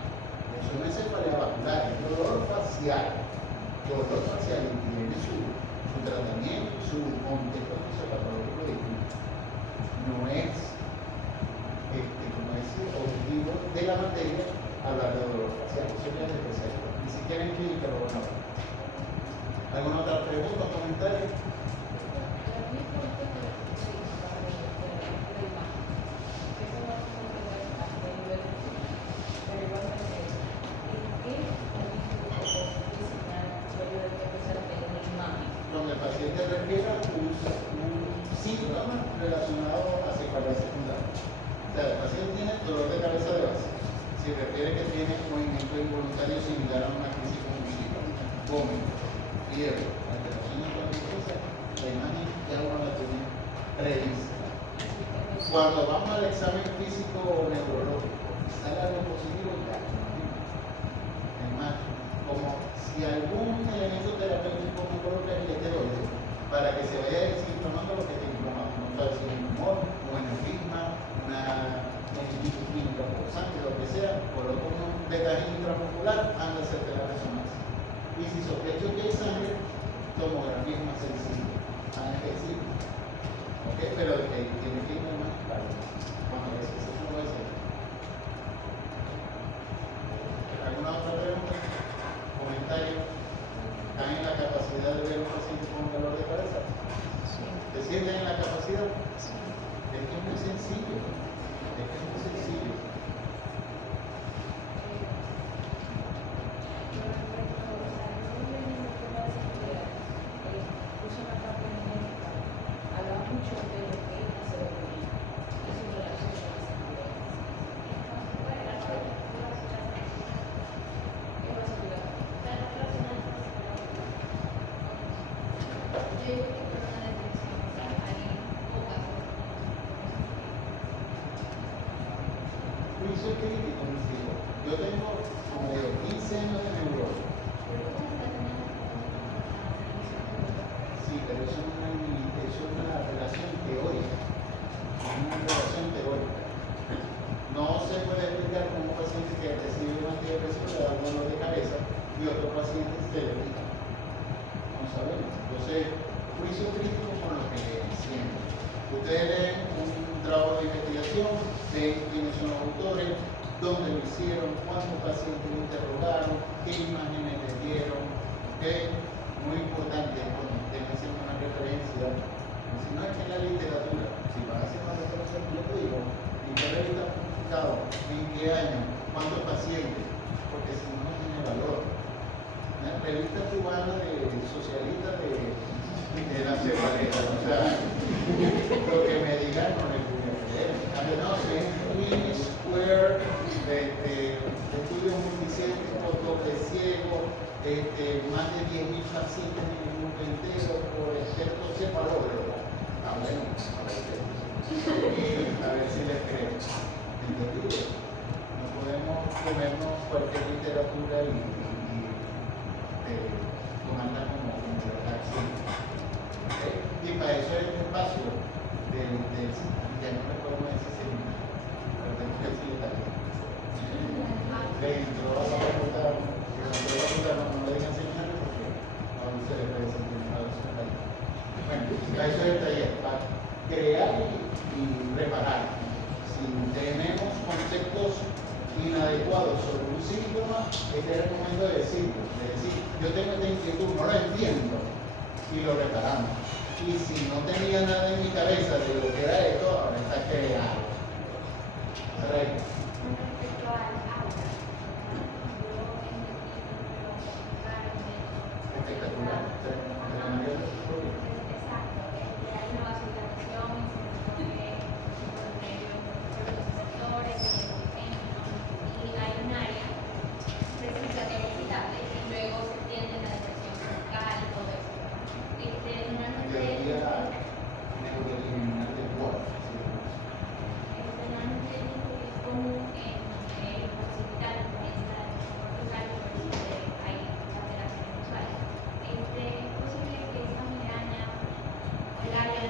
Es una cefalea vascular, es dolor facial. Dolor facial y tiene su tratamiento, su contexto fisiopatológico distinto. No es, como decir, objetivo de la materia hablar de dolor facial. Eso ya es especialidad. Ni siquiera en clínica lo van a ver. ¿Alguna otra pregunta o comentario? Donde el paciente refiere a un síntoma relacionado a cefalea secundaria. O sea, el paciente tiene dolor de cabeza de base. Si refiere que tiene movimiento involuntario similar a una crisis convulsiva, vómito, fiebre, alteraciones con la glucosa, la imagen ya uno la tiene prevista. Cuando vamos al examen físico o neurológico y sale algo positivo, ya es más, como si algún elemento terapéutico me coloca el esteroide para que se vaya desinflamando lo que te inflama, no sabes si es un humor, un aneurisma, una meningitis química por sangre, lo que sea, coloco un betaína intramuscular, anda a hacerte la resonancia. Y si sospecho que hay sangre, tomografía es más sencillo, analgésico. ¿Ok? Pero tiene que ir más claro. Cuando a veces eso no puede ser. ¿Alguna otra pregunta? ¿Comentario? ¿Están en la capacidad de ver un paciente con dolor de cabeza? Sí. ¿Se sienten en la capacidad? Sí. Es que es muy sencillo. Es que es muy sencillo. Juicio crítico, mis hijos. Yo tengo como 15 años de neurología. Sí, pero eso es una relación teórica. Es una relación teórica. No se puede explicar como un paciente que recibe un antidepresivo le da un dolor de cabeza y otro paciente se le quita. No sabemos. Entonces, juicio crítico con lo que siempre. Ustedes leen un trabajo de investigación, ven quiénes son los autores, dónde lo hicieron, cuántos pacientes interrogaron, qué imágenes les dieron. ¿Okay? Muy importante cuando estén haciendo una referencia. Si no es que en la literatura, si van a hacer una referencia, yo te digo, ¿en qué revista ha publicado? ¿En qué año? ¿Cuántos pacientes? Porque si no, no tiene valor. Una revista cubana de socialista de la cefalea, o sea, lo que me digan no le voy a creer. No sé, Queen Square, estudios multicéntricos, doble ciego, más de 10.000 pacientes en el mundo entero por expertos cefalólogos. Ah, bueno, a ver si les creo. ¿Entendido? No podemos comernos cualquier literatura y tomarla como verdad. Y para eso es el espacio ya no recuerdo ese seminario, pero tengo que decirle también. Le entró a la facultad, no le digan seminario porque no se le puede sentir nada. Bueno, para eso es el taller, para crear y reparar. Si tenemos conceptos inadecuados sobre un síntoma, es el momento de decirlo, de decir, yo tengo esta inquietud, no lo entiendo, y lo reparamos. Y si no tenía nada en mi cabeza de lo que era esto, ahora está creado. ¿Sabes? Con respecto al aula, Espectacular. exacto, hay una vasodilatación, sectores, y hay un área precisa que es visitable y luego se entiende la depresión focal y todo eso. Teoría neurocriminal del cuerpo. Normalmente es común en los hospitales, Portugal, hay alteraciones visuales. Es posible que esta migraña o el área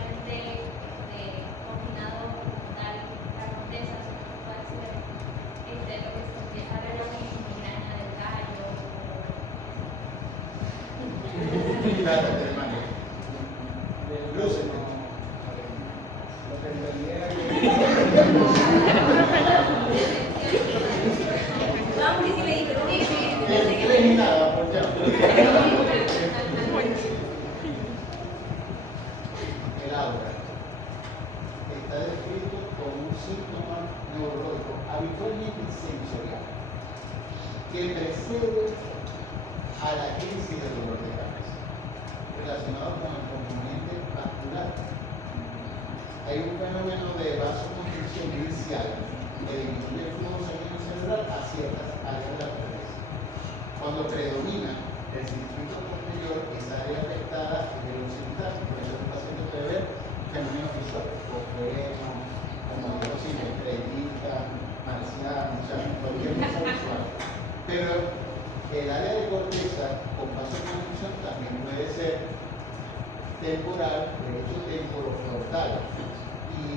confinado total, la corteza, si no puede ser lo que se empieza a ver en migraña del gallo. Claro, hermano. Luce. Nada, por ya. El aura está descrito como un síntoma neurológico habitualmente sensorial que precede a la crisis de dolor de cabeza, relacionado con el componente vascular. Hay un fenómeno de vasoconstricción inicial que disminuye el flujo sanguíneo cerebral a ciertas áreas de la cabeza. Cuando predomina el circuito posterior, esa área afectada es el occipital, por eso el paciente puede ver fenómenos visuales, o freno, o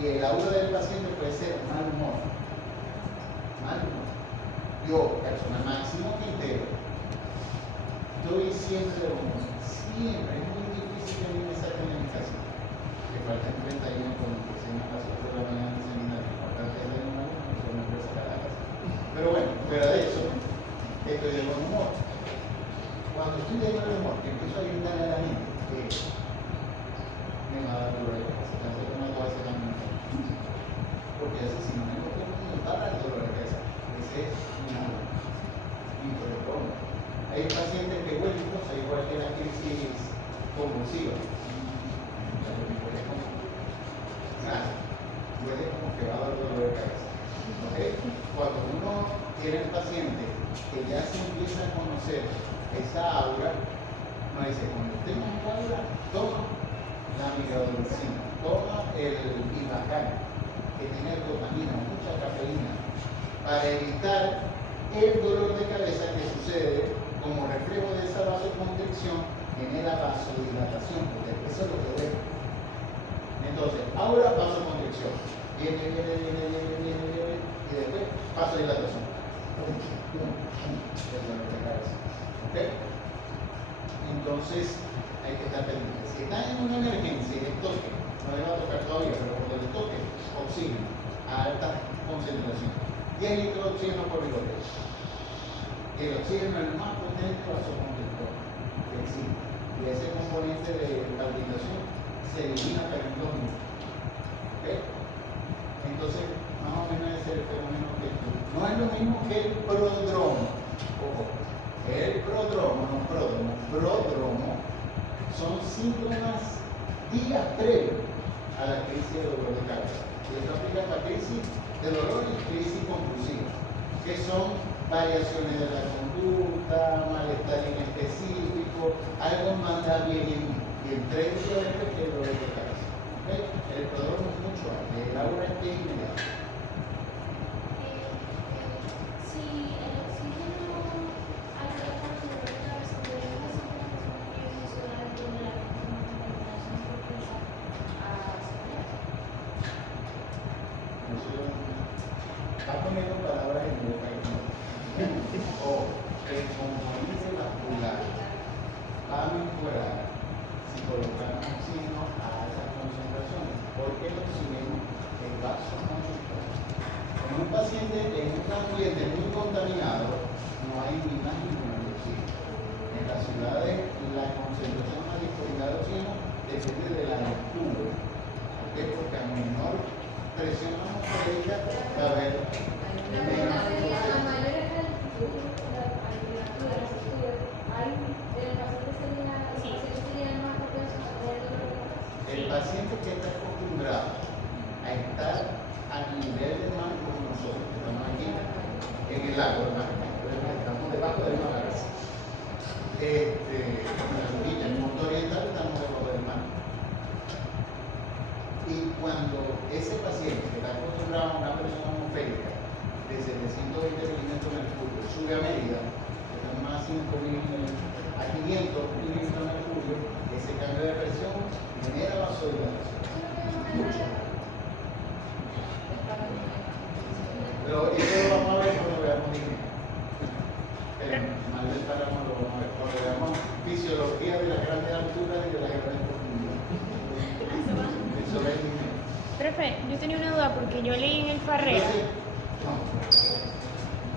el aura del paciente puede ser mal humor. Mal humor. Yo, persona Máximo Quintero, estoy siempre de buen humor. Siempre. Es muy difícil que a mí me saquen de mi casa. Que faltan 31 cuando empecé a las 8 de la mañana en el seminario. Faltan 31 años, eso me puede sacar a la casa. Pero bueno, fuera de eso, estoy de buen humor. Cuando estoy de buen humor, que empiezo a gritar a la gente, me va a dar dolor de cabeza. Tanto que no puedo hacer la misma. Porque así, si no me lo pongo, me va a dar dolor de cabeza. Ese es mi problema. Hay pacientes que huelen cosas igual que la crisis convulsiva. Huele como que va a dar dolor de cabeza. ¿Okay? Cuando uno tiene el paciente que ya se empieza a conocer esa aura, uno dice, cuando tenga esta aura, toma la amigdalina, toma el Ivacan, que tiene dopamina, mucha cafeína, para evitar el dolor de cabeza que sucede como reflejo de esa vasoconstricción, genera vasodilatación, porque eso es lo que duele. Entonces, ahora vasoconstricción, viene, y después vasodilatación. El dolor de cabeza. ¿Ok? Entonces, hay que estar pendiente. Si están en una emergencia y el toque, no le va a tocar todavía, pero cuando le toque, oxígeno a alta concentración. 10 litros de oxígeno por minuto. El oxígeno es el más potente vasoconstrictor que existe. Y ese componente de palpitación se elimina pero en 2 minutos. ¿Ok? Entonces, más o menos ese es el fenómeno que no es lo mismo que el prodromo. Ojo, el prodromo son síntomas días previos a la crisis de dolor de cabeza. Y esto aplica para crisis de dolor y crisis convulsiva, que son variaciones de la conducta, malestar inespecífico, algo manda bien y entre ellos es el dolor de cabeza. ¿Okay? El prodromo es mucho antes, el aura es inmediato. Si el oxígeno ayuda con el dolor de cabeza, ¿podemos decir que las personas que viven en ciudades donde la contaminación es propensa a cefalea? Está poniendo palabras en boca y no. O el componente vascular va a mejorar si colocamos oxígeno a altas concentraciones, porque el oxígeno es vasoconstrictor. En un paciente, en un ambiente muy contaminado, no hay ni más ni menos de oxígeno. En las ciudades, la concentración, la disponibilidad de oxígeno depende de la altura. ¿Por qué? Porque a menor presión atmosférica va a haber menos el paciente que está acostumbrado a estar a nivel de mar como nosotros, que estamos aquí en el lago, estamos debajo del mar. En la orilla, en el mundo oriental, estamos debajo del mar. Y cuando ese paciente que está acostumbrado a una presión atmosférica de 720 milímetros de mercurio sube a medida, que estamos a 5.000 a 500 milímetros de mercurio, ese cambio de presión genera vasodilatación. Mucho. Pero eso lo vamos a ver cuando veamos dinero. El mal del páramo lo vamos a ver cuando veamos fisiología de las grandes alturas y de las grandes profundidades. Eso es dinero. Profe, yo tenía una duda porque yo leí en el Farrera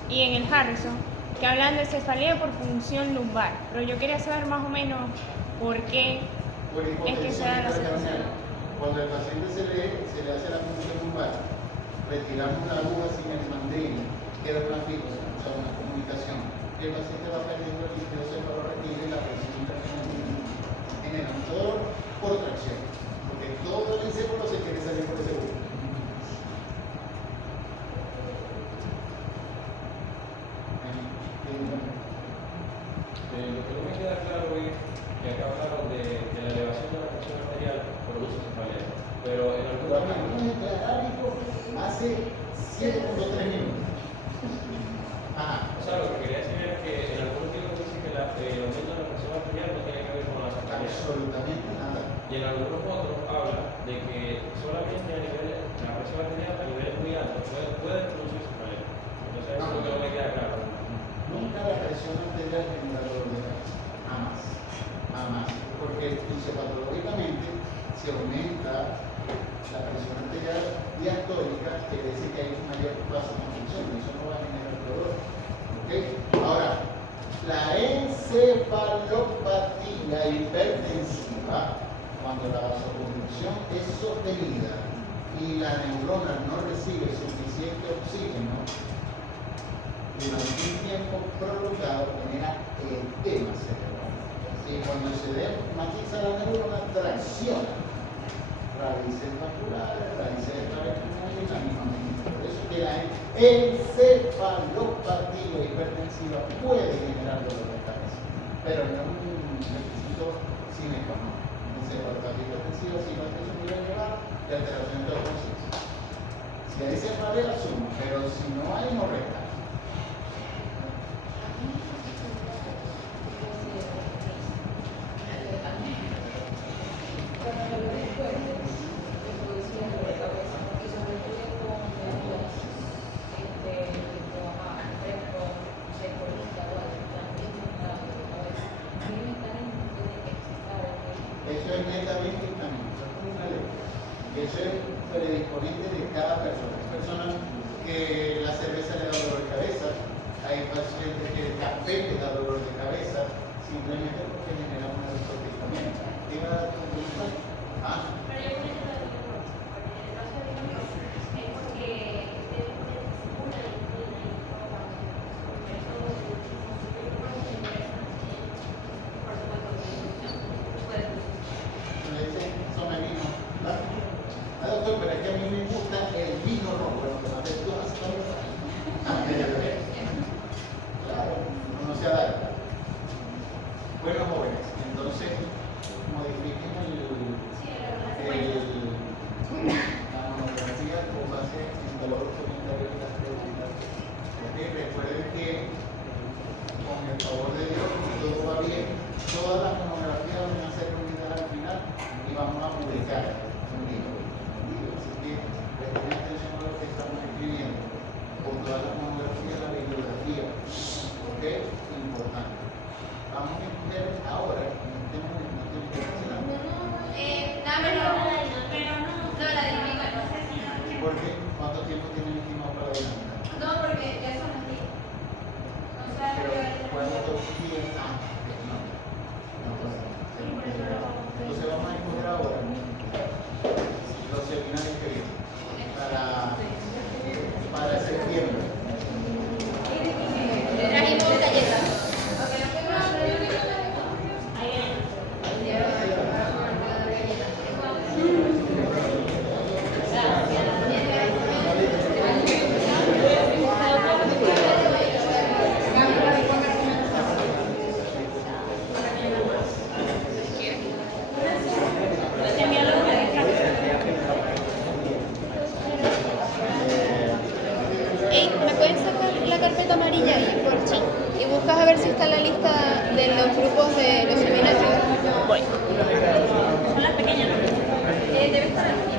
y en el Harrison que hablan de cefalea por punción lumbar, pero yo quería saber más o menos por qué es que se da la cefalea. Cuando el paciente se le hace la punción lumbar, retiramos la aguja sin el mandril, queda una fibra, o sea, una comunicación. El paciente va perdiendo el líquido cefalorraquídeo y la presión intracraniana genera un dolor por tracción, porque todo el encéfalo se quiere salir por ese hueco. Lo que no me queda claro es que acá hablaron de la elevación de la presión arterial produce cefalea, pero en algún Lo acabamos de declarar hace 7.3 minutos. Ajá. O sea, lo que quería decir es que en algunos libros dice que el aumento de la presión arterial no tiene que ver con la cefalea. Absolutamente nada. Y en algunos otros habla de que solamente a nivel, la presión arterial a niveles muy altos puede producir cefalea. Entonces eso es lo que no me queda claro. Nunca la presión arterial genera dolor de cabeza. Jamás. Jamás. Porque fisiopatológicamente se aumenta la presión arterial diastólica, quiere decir que hay un mayor vasoconstricción, y eso no va a generar dolor. ¿Okay? Ahora, la encefalopatía hipertensiva, cuando la vasoconstricción es sostenida y la neurona no recibe suficiente oxígeno durante un tiempo prolongado, genera edema cerebral. Y cuando se matiza la neurona, tracciona raíces vasculares, raíces extraventriculares y la misma medida. Por eso que la encefalopatía hipertensiva puede generar dolor de cabeza, pero no es un requisito sine qua non. Encefalopatía hipertensiva si la presión muy elevada y alteración de la conciencia. Si hay cefalea, suma, pero si no hay, no resta. Eso es netamente histamínico, eso es como una ley. Y eso es predisponente de cada persona. Hay personas que la cerveza le da dolor de cabeza, hay pacientes que el café le da dolor de cabeza, simplemente porque genera una descortizamiento. ¿Ah? Pero yo creo que porque en el caso de Dios es porque una disciplina y por Me dicen, tome vino. Ah, doctor, pero es que a mí me gusta el vino rojo, lo que más de todas las cosas. Claro, uno no se adapta. Bueno, jóvenes, entonces modifiquen la monografía con base en todos los comentarios y las preguntas. Porque recuerden que con el favor de Dios, si todo va bien, todas las monografías van a ser reunidas al final y vamos a publicar un libro. Así que presten atención a lo que estamos escribiendo. Con todas las monografías, la bibliografía. ¿Ok? Importante. Vamos a entender ahora, en este momento, no tiene que hacer nada. No, la dinámica no. Porque, ¿cuánto tiempo tienen estimado para la dinámica? No, porque ya son las 10. O sea, Pero, ¿cuánto tiempo? No pasa nada. Entonces vamos a escoger ahora los seminarios que vienen para septiembre. trajimos galletas. Ey, ¿me pueden sacar la carpeta amarilla ahí, por sí? Y buscas a ver si está la lista de los grupos de los seminarios. Voy. Son las pequeñas, ¿no? Debe estar aquí.